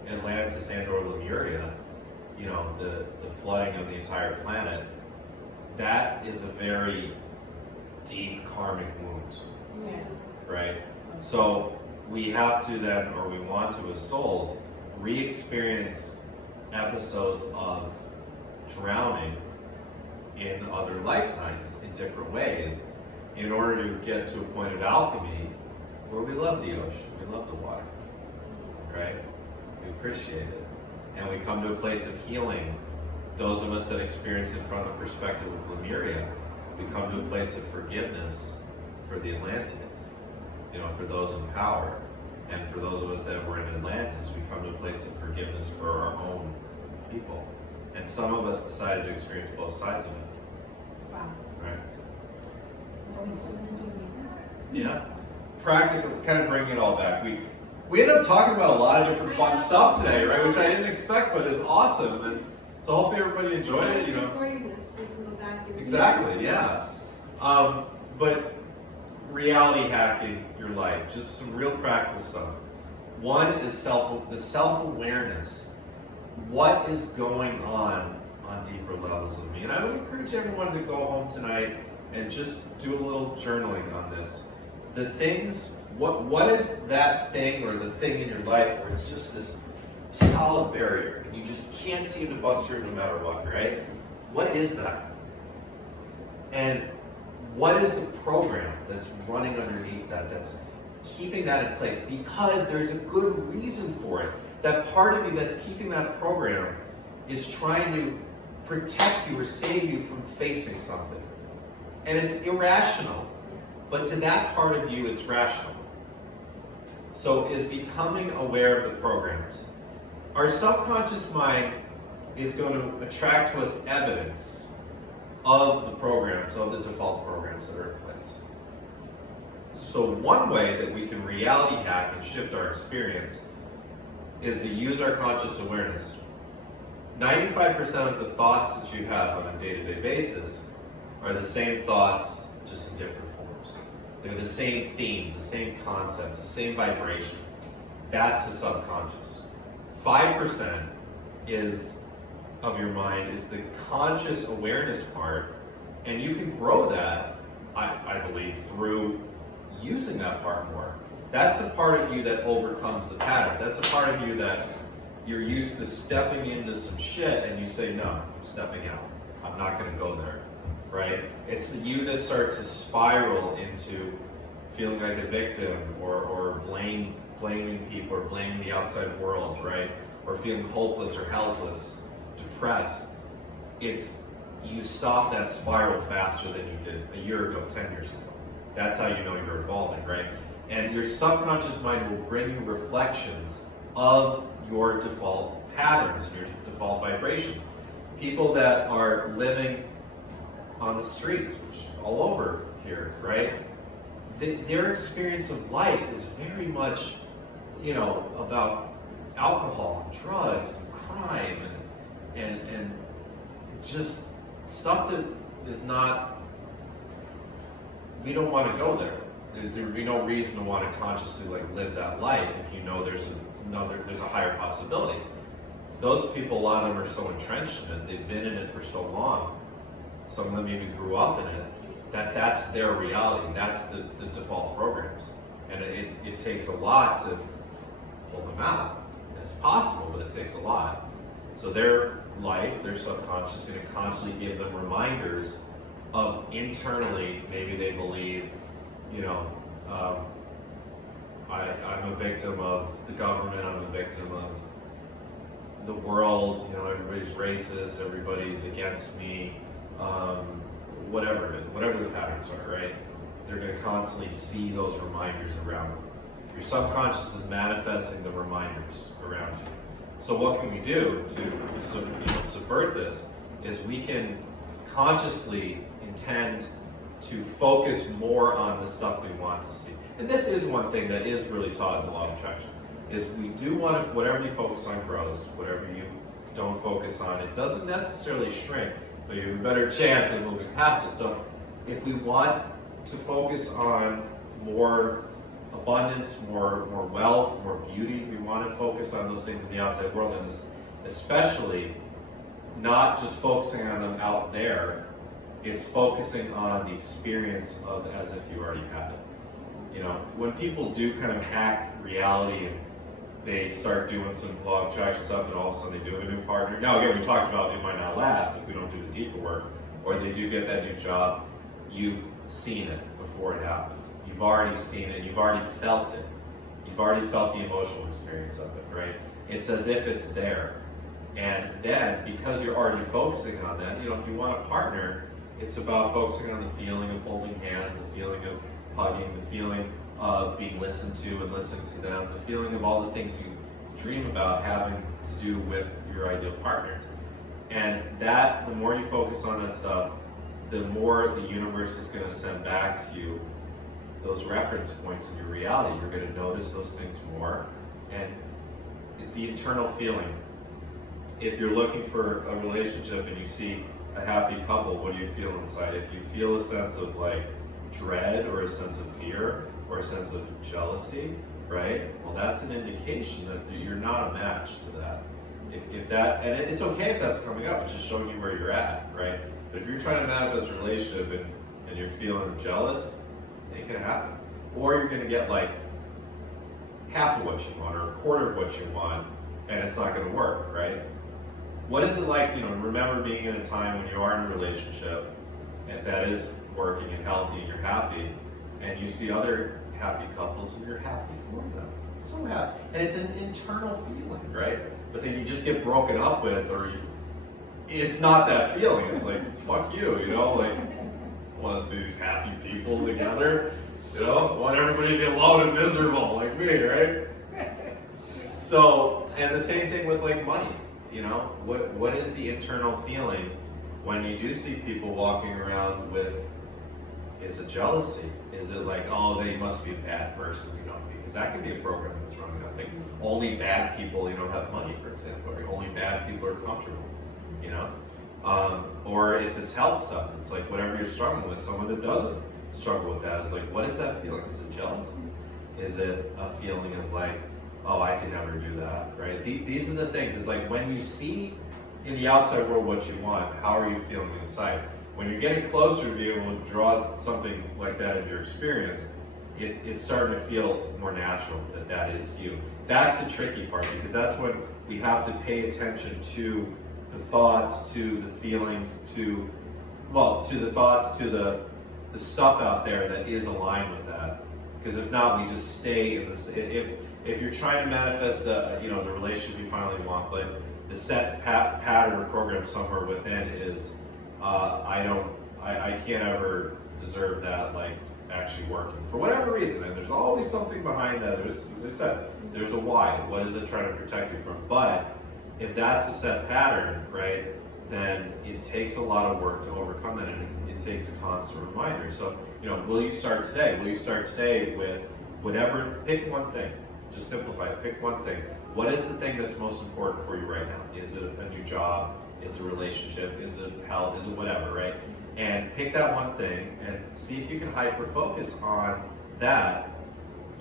Atlantis and or Lemuria, you know, the flooding of the entire planet, that is a very deep karmic wound, Yeah. right? So we have to then, or we want to as souls, re-experience episodes of drowning in other lifetimes in different ways in order to get to a point of alchemy where we love the ocean, we love the water, right? We appreciate it. And we come to a place of healing. Those of us that experience it from the perspective of Lemuria, we come to a place of forgiveness for the Atlanteans, you know, for those in power. And for those of us that were in Atlantis, we come to a place of forgiveness for our own people. And some of us decided to experience both sides of it, Wow. right? Are we supposed to do that? Yeah. Practical, kind of bring it all back. We ended up talking about a lot of different fun stuff today, right? Which I didn't expect, but is awesome. And so hopefully everybody enjoyed it, you know. Recording this, so you can go back and Exactly, yeah. But reality hacking your life, just some real practical stuff. One is the self-awareness. What is going on deeper levels of me? And I would encourage everyone to go home tonight and just do a little journaling on this. The things, what is that thing or the thing in your life where it's just this solid barrier and you just can't seem to bust through no matter what, right? What is that? And what is the program that's running underneath that, that's keeping that in place? Because there's a good reason for it. That part of you that's keeping that program is trying to protect you or save you from facing something. And it's irrational, but to that part of you, it's rational. So is becoming aware of the programs. Our subconscious mind is going to attract to us evidence of the programs, of the default programs that are in place. So one way that we can reality hack and shift our experience is to use our conscious awareness. 95% of the thoughts that you have on a day-to-day basis are the same thoughts, just in different forms. They're the same themes, the same concepts, the same vibration. That's the subconscious. 5% of your mind is the conscious awareness part, and you can grow that, I believe, through using that part more. That's the part of you that overcomes the patterns. That's the part of you that you're used to stepping into some shit and you say, no, I'm stepping out. I'm not going to go there, right? It's the you that starts to spiral into feeling like a victim or blaming people or blaming the outside world, right? Or feeling hopeless or helpless, depressed. It's you stop that spiral faster than you did a year ago, 10 years ago. That's how you know you're evolving, right? And your subconscious mind will bring you reflections of your default patterns and your default vibrations. People that are living on the streets, which all over here, right? Their experience of life is very much, about alcohol, and drugs, and crime, and just stuff that is not. We don't want to go there. There'd be no reason to want to consciously live that life if you know there's a higher possibility. Those people, a lot of them are so entrenched in it, they've been in it for so long, some of them even grew up in it, that's their reality, that's the default programs. And it takes a lot to pull them out. And it's possible, but it takes a lot. So their life, their subconscious is going to constantly give them reminders of internally, maybe they believe, I'm a victim of the government, I'm a victim of the world, everybody's racist, everybody's against me, whatever it is, whatever the patterns are, right? They're going to constantly see those reminders around them. Your subconscious is manifesting the reminders around you. So what can we do to subvert this is we can consciously intend to focus more on the stuff we want to see. And this is one thing that is really taught in the law of attraction, is we do want to, whatever you focus on grows, whatever you don't focus on, it doesn't necessarily shrink, but you have a better chance of moving past it. So if we want to focus on more abundance, more wealth, more beauty, we want to focus on those things in the outside world, and especially not just focusing on them out there, it's focusing on the experience of as if you already had it. When people do kind of hack reality and they start doing some law of attraction stuff and all of a sudden they do have a new partner. Now again, we talked about it might not last if we don't do the deeper work, or they do get that new job, you've seen it before it happens. You've already seen it, you've already felt it. You've already felt the emotional experience of it, right? It's as if it's there. And then, because you're already focusing on that, if you want a partner, it's about focusing on the feeling of holding hands, the feeling of hugging, the feeling of being listened to and listening to them, the feeling of all the things you dream about having to do with your ideal partner. And that, the more you focus on that stuff, the more the universe is going to send back to you those reference points in your reality. You're going to notice those things more. And the internal feeling, if you're looking for a relationship and you see a happy couple, what do you feel inside? If you feel a sense of dread or a sense of fear or a sense of jealousy right? Well, that's an indication that you're not a match to that. If that, and it's okay if that's coming up, it's just showing you where you're at, right? But if you're trying to manifest a relationship and you're feeling jealous, it ain't gonna happen. Or you're gonna get like half of what you want or a quarter of what you want, and it's not gonna work, right? What is it like, remember being in a time when you are in a relationship and that is working and healthy and you're happy, and you see other happy couples and you're happy for them. So happy. And it's an internal feeling, right? But then you just get broken up with, or it's not that feeling. It's like, fuck you, like, I want to see these happy people together, I want everybody to be alone and miserable like me, right? So, and the same thing with like money, what is the internal feeling when you do see people walking around with, is it jealousy? Is it like, oh, they must be a bad person, because that could be a program that's running up. Like, only bad people, have money, for example, or only bad people are comfortable, or if it's health stuff, it's like whatever you're struggling with, someone that doesn't struggle with that is like, what is that feeling? Is it jealousy? Is it a feeling of like, oh, I can never do that, right? These are the things. It's like when you see in the outside world what you want, how are you feeling inside? When you're getting closer to being able to draw something like that into your experience, it's starting to feel more natural that is you. That's the tricky part, because that's when we have to pay attention to the thoughts, to the feelings, to the thoughts, to the stuff out there that is aligned with that. Because if not, we just stay in this. If you're trying to manifest, the relationship you finally want, but the set pattern or program somewhere within is, I can't ever deserve that, like, actually working for whatever reason, and there's always something behind that. As I said, there's a why. What is it trying to protect you from? But if that's a set pattern, right, then it takes a lot of work to overcome that, and it takes constant reminders. So, will you start today? Will you start today with whatever? Pick one thing. Just simplify it. Pick one thing. What is the thing that's most important for you right now? Is it a new job? Is it a relationship? Is it health? Is it whatever, right? And pick that one thing and see if you can hyper focus on that.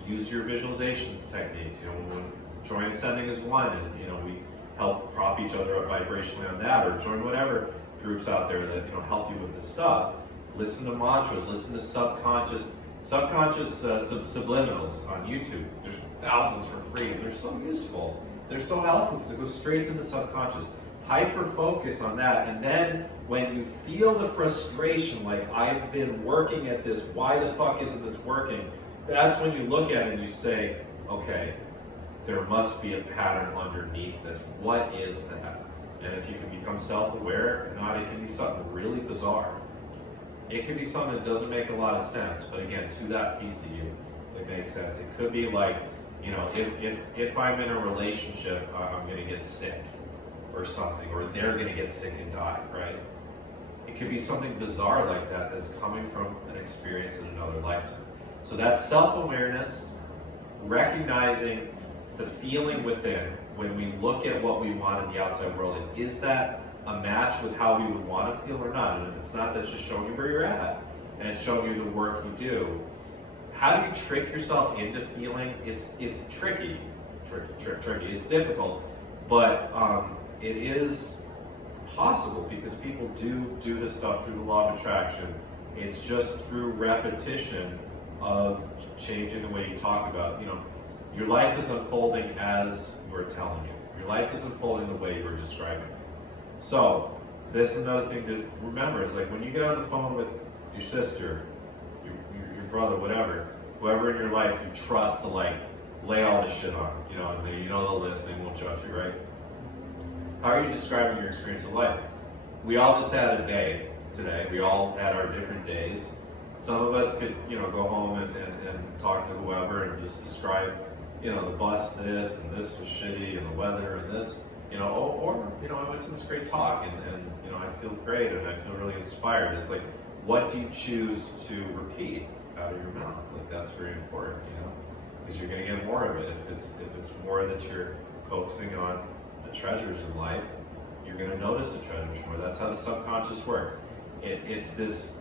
Use your visualization techniques. When join ascending is one, and we help prop each other up vibrationally on that, or join whatever groups out there that help you with this stuff. Listen to mantras. Listen to subconscious subliminals on YouTube. There's thousands for free, and they're so useful. They're so helpful because it goes straight to the subconscious. Hyper focus on that, and then when you feel the frustration, like, I've been working at this, why the fuck isn't this working? That's when you look at it and you say, okay, there must be a pattern underneath this. What is that? And if you can become self-aware or not, it can be something really bizarre. It could be something that doesn't make a lot of sense, but again, to that piece of you, it makes sense. It could be like, if I'm in a relationship, I'm gonna get sick or something, or they're gonna get sick and die, right? It could be something bizarre like that that's coming from an experience in another lifetime. So that's self-awareness, recognizing the feeling within when we look at what we want in the outside world, and is that a match with how we would want to feel or not? And if it's not, that's just showing you where you're at, and it's showing you the work you do. How do you trick yourself into feeling? It's tricky. It's difficult, but it is possible, because people do this stuff through the law of attraction. It's just through repetition of changing the way you talk about, your life is unfolding as we're telling you. Your life is unfolding the way you're describing it. So, this is another thing to remember, is like when you get on the phone with your sister, your brother, whatever, whoever in your life you trust to like lay all this shit on, and they, they'll listen, they won't judge you, right? How are you describing your experience of life? We all just had a day today. We all had our different days. Some of us could, go home and talk to whoever and just describe, the bus this, and this was shitty, and the weather, and this, or I went to this great talk, and I feel great, and I feel really inspired. It's like, what do you choose to repeat out of your mouth? Like, that's very important, because you're going to get more of it. If it's more that you're focusing on the treasures in life, you're going to notice the treasures more. That's how the subconscious works. It's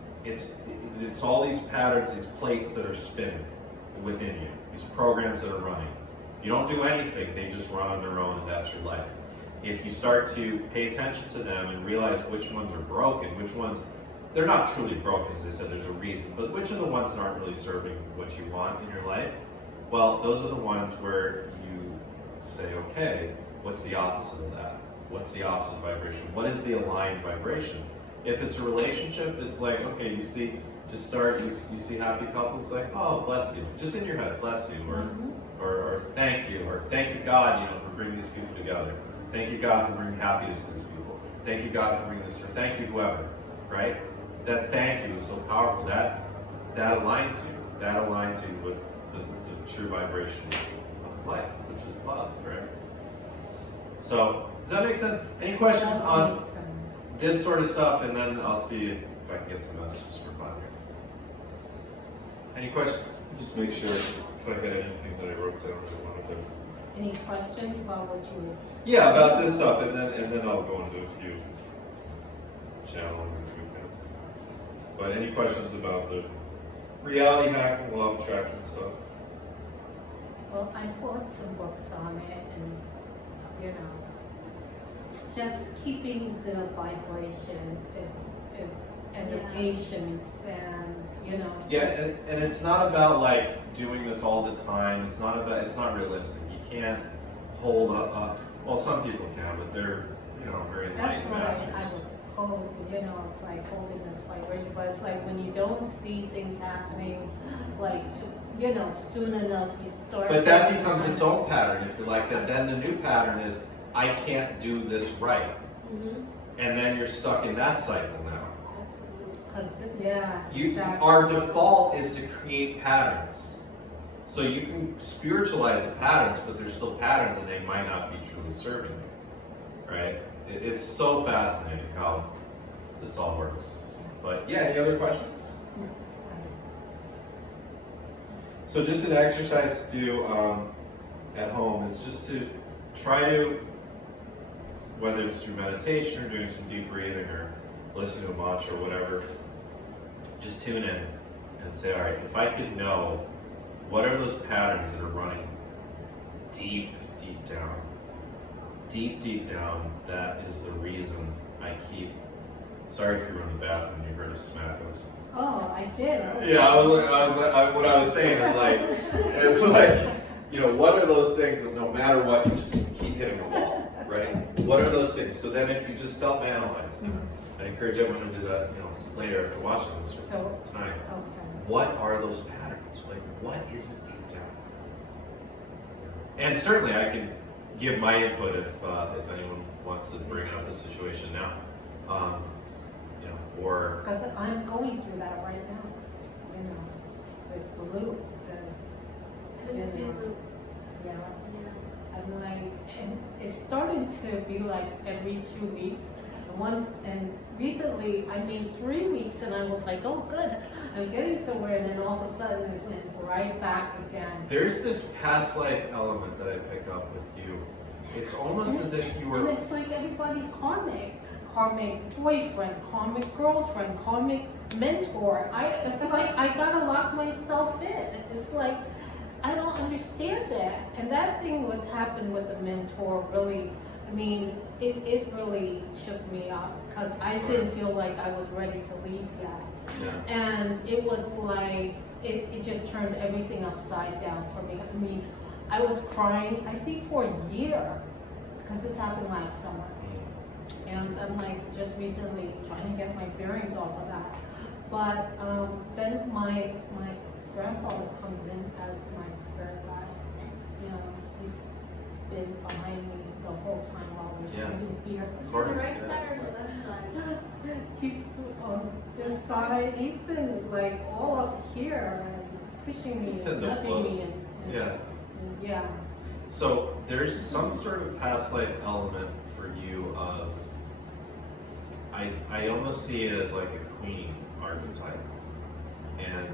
all these patterns, these plates that are spinning within you, these programs that are running. If you don't do anything, they just run on their own, and that's your life. If you start to pay attention to them and realize which ones are broken, which ones, they're not truly broken, as I said, there's a reason, but which are the ones that aren't really serving what you want in your life? Well, those are the ones where you say, okay, what's the opposite of that? What's the opposite vibration? What is the aligned vibration? If it's a relationship, it's like, okay, you see, just start, you see happy couples, like, oh, bless you, just in your head, bless you, or thank you God, you know, for bringing these people together. Thank you God for bringing happiness to these people. Thank you God for bringing this, or thank you whoever, right? That thank you is so powerful. That aligns you. That aligns you with the true vibration of life, which is love, right? So, does that make sense? Any questions on this sort of stuff? And then I'll see if I can get some messages for fun here. Any questions? Just make sure if I had anything that I wrote down that I wanted to. Any questions about what you were? Yeah, about this stuff, and then I'll go into a few challenges if we can. But any questions about the reality hacking, law of attraction stuff? Well, I bought some books on it, and you know, it's just keeping the vibration is and the patience, and you know. Yeah, and it's not about like doing this all the time. It's not realistic. You can't hold up. Well, some people can, but they're very That's enlightened what masters. I was told. You know, it's like holding this vibration, but it's like when you don't see things happening, like soon enough you start. But that becomes its own pattern. If you're like that, then the new pattern is I can't do this right, and then you're stuck in that cycle now. Exactly. Our default is to create patterns. So you can spiritualize the patterns, but they're still patterns and they might not be truly serving you, right? It's so fascinating how this all works. But yeah, any other questions? So just an exercise to do at home is just to try to, whether it's through meditation or doing some deep breathing or listening to a mantra or whatever, just tune in and say, all right, if I could know what are those patterns that are running deep down, that is the reason I keep, sorry if you were in the bathroom and you heard a smack. Oh, I did. Yeah, what I was saying is like, it's like, what are those things that no matter what, you just keep hitting the wall, right? What are those things? So then if you just self-analyze, I encourage everyone to do that, later after watching this tonight. Okay. What are those patterns? Like, what is it deep down? And certainly I can give my input if anyone wants to bring up the situation now. Or because I'm going through that right now. This loop, yeah. I'm like, and it's starting to be like every 2 weeks. And recently I made 3 weeks, and I was like, oh, good, I'm getting somewhere. And then all of a sudden it went right back again. There's this past life element that I pick up with you. It's almost as if you were. And it's like everybody's karmic boyfriend, karmic girlfriend, karmic mentor. It's like I gotta lock myself in. It's like I don't understand that. And that thing what happened with the mentor really, it really shook me up because I didn't feel like I was ready to leave that. Yeah. And it was like it just turned everything upside down for me. I was crying, I think, for a year because this happened last summer. And I'm like just recently trying to get my bearings off of that. But then my grandfather comes in as my spirit guide. He's been behind me the whole time while we're sitting here. Is it the right side or the left side? He's on this side. He's been like all up here and pushing me and nudging me and yeah. So there's some sort of past life element for you of, I almost see it as like a queen archetype, and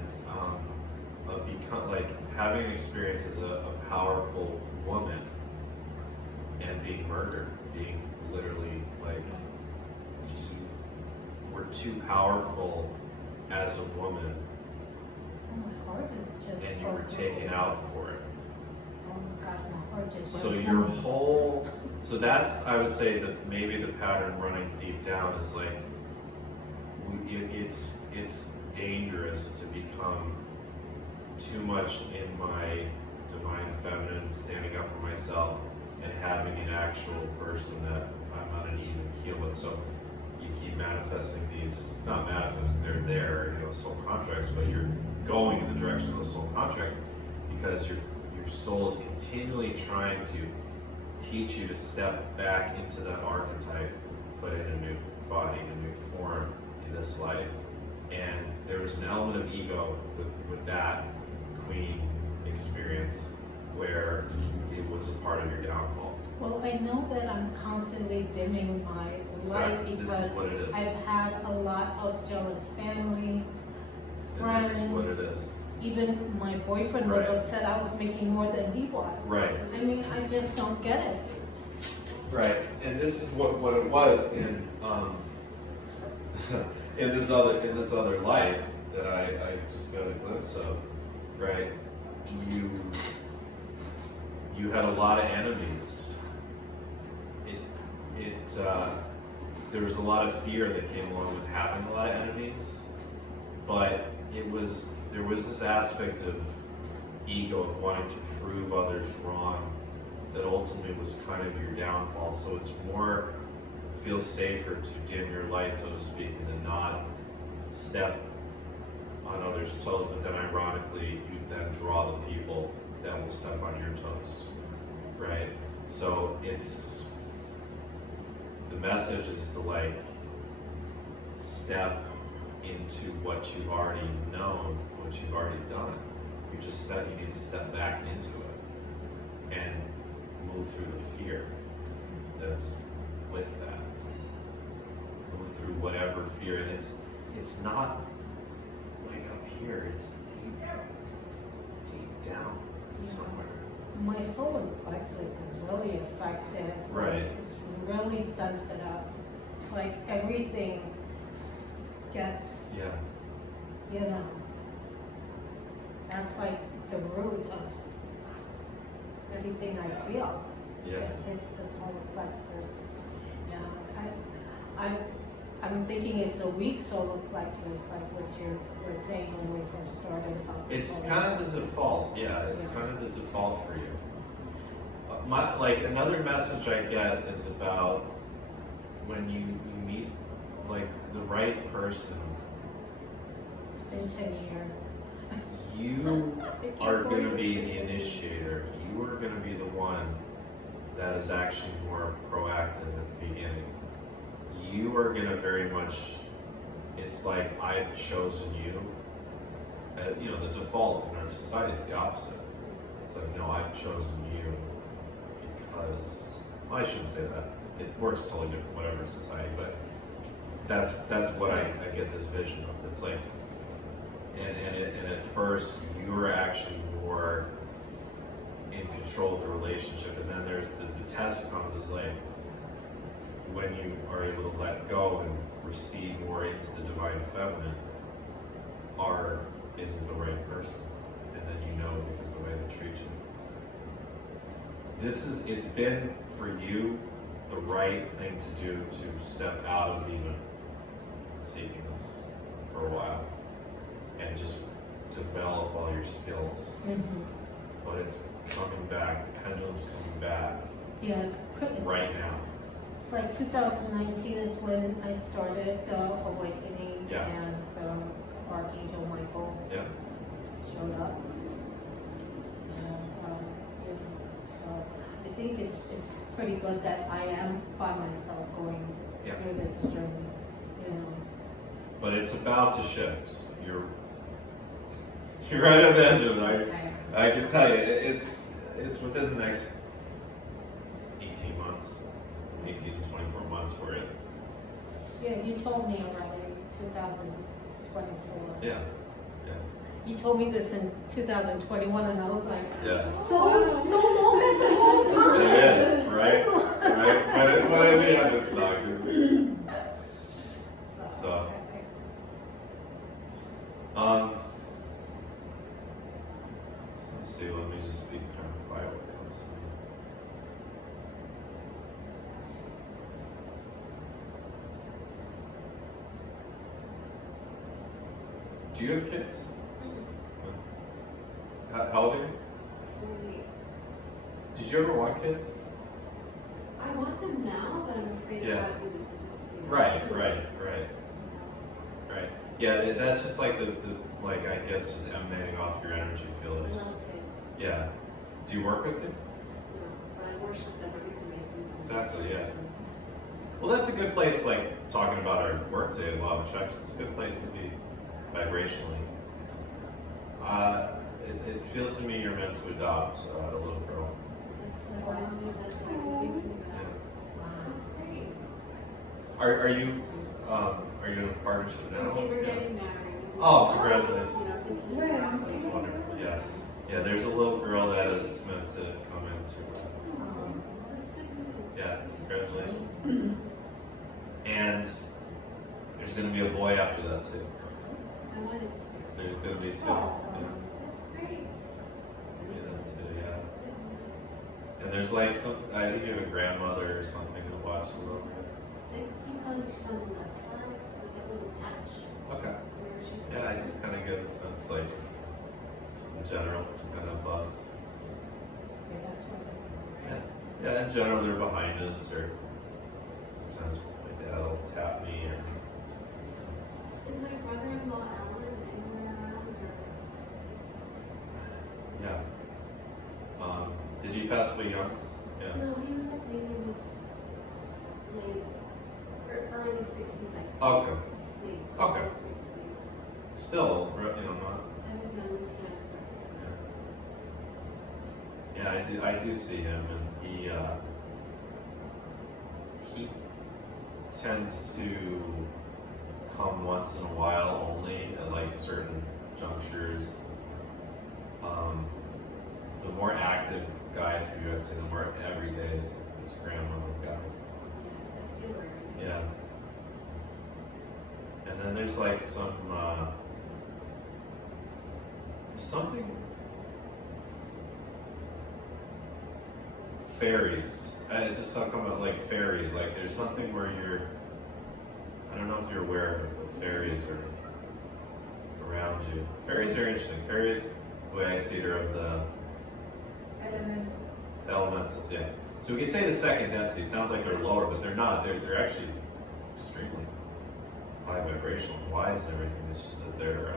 like having an experience as a powerful woman and being murdered, being literally like you were too powerful as a woman heart is just. and you were taken out for it. Oh my God, my heart just. So went your boom. whole, so that's, I would say that maybe the pattern running deep down is like, it's dangerous to become too much in my divine feminine, standing up for myself, and having an actual person that I'm on an even keel with. So you keep manifesting these, not manifesting, they're there, soul contracts, but you're going in the direction of those soul contracts because your soul is continually trying to teach you to step back into that archetype, but in a new body, in a new form, in this life. And there was an element of ego with that queen experience where it was a part of your downfall. Well, I know that I'm constantly dimming my light Exactly. This because is what it is. I've had a lot of jealous family, friends. And this is what it is. Even my boyfriend was Right. upset I was making more than he was. Right. I mean, I just don't get it. Right. And this is what it was in in this other life that I just got a glimpse of. Right. You had a lot of enemies. There was a lot of fear that came along with having a lot of enemies, but there was this aspect of ego of wanting to prove others wrong that ultimately was kind of your downfall. So it's more, feels safer to dim your light, so to speak, and to not step on others' toes, but then ironically you then draw the people that will step on your toes, right? So the message is to like step into what you've already known, what you've already done. You need to step back into it and move through the fear that's with that. Move through whatever fear, and it's not like up here, it's deep down somewhere. My solar plexus is really affected. Right. It's really sensitive. It's like everything gets, Yeah. That's like the root of everything I feel. Yeah. Just hits the solar plexus. Yeah, I'm thinking it's a weak solar plexus, like what you were saying when we first started about the It's solar kind of plexus. the default, yeah. It's Yeah. kind of the default for you. Another message I get is about when you meet like the right person, It's been 10 years. you I can't are going to believe be the initiator. You are going to be the one that is actually more proactive at the beginning. You are going to very much, it's like I've chosen you. The default in our society is the opposite. It's like, no, I've chosen you because, well, I shouldn't say that. It works totally different, whatever society, but that's what I get this vision of. It's like, and at first you are actually more in control of the relationship, and then there's the test comes is like when you are able to let go and recede more into the divine feminine, isn't the right person, and then because the way they treat you. It's been for you the right thing to do to step out of even seeking this for a while and just develop all your skills. Mm-hmm. But it's coming back, the pendulum's coming back Yeah, it's right now. It's like 2019 is when I started the awakening, Yeah. and Archangel Michael Yeah. showed up. And, so I think it's pretty good that I am by myself going Yeah. through this journey. But it's about to shift. You're right on the edge of it. I can tell you, it's within the next 18 months, 18 to 24 months where it. Yeah, you told me already 2024. Yeah. You told me this in 2021, and I was like, Yeah. so long, that's a long time. It is, right? That's a long- Right? But in the end, it's not. 'Cause So. Do you have kids? How old are you? 48. Did you ever want kids? I want them now, but I'm afraid Yeah. of having them because it's Right. too late. Right. Yeah, that's just like the like I guess just emanating off your energy field. I It's just love kids. yeah. Do you work with kids? No, but I worship them every time I see them. Exactly, yeah. Well, that's a good place. Like talking about our work today, law of attraction. It's a good place to be vibrationally. It feels to me you're meant to adopt a little girl. That's what I want to do. That's what I've been thinking about. That's great. Are you in a partnership now? We're getting married. Oh, congratulations. You know, thinking about That's it. wonderful. Yeah. Yeah, there's a little girl that is meant to come into. That's good news. Yeah, congratulations. And there's going to be a boy after that too. I wanted to. There's going to be two. Oh. Yeah, That's great. be that too. Yeah. And there's like something. I think you have a grandmother or something that watches over it. They keep telling me she's on the left side with that little patch Okay. where she's. Yeah, I just kind of get a sense like in general, kind of. Yeah, that's why Yeah, in general, they're behind us, or sometimes my dad will tap me, or Is my brother-in-law Alan anywhere around? Or? yeah. Did you pass away young? Yeah. No, he was like maybe in his late or early 60s, I think. Okay. I think. Okay. Early 60s. Still, not. That was young as cancer. Yeah, I do see him, and he tends to come once in a while only at like certain junctures. The more active guide for you, I'd say the more every day is this grandmother guide. Yes, I feel it. Yeah. And then there's like some something fairies. It's just something about like fairies. Like there's something where I don't know if you're aware of it, but fairies are around you. Fairies are interesting. Fairies, the way I see it, are of the elementals, yeah. So we could say the second density. It sounds like they're lower, but they're not. They're actually extremely high vibrational, wise and everything. It's just that they're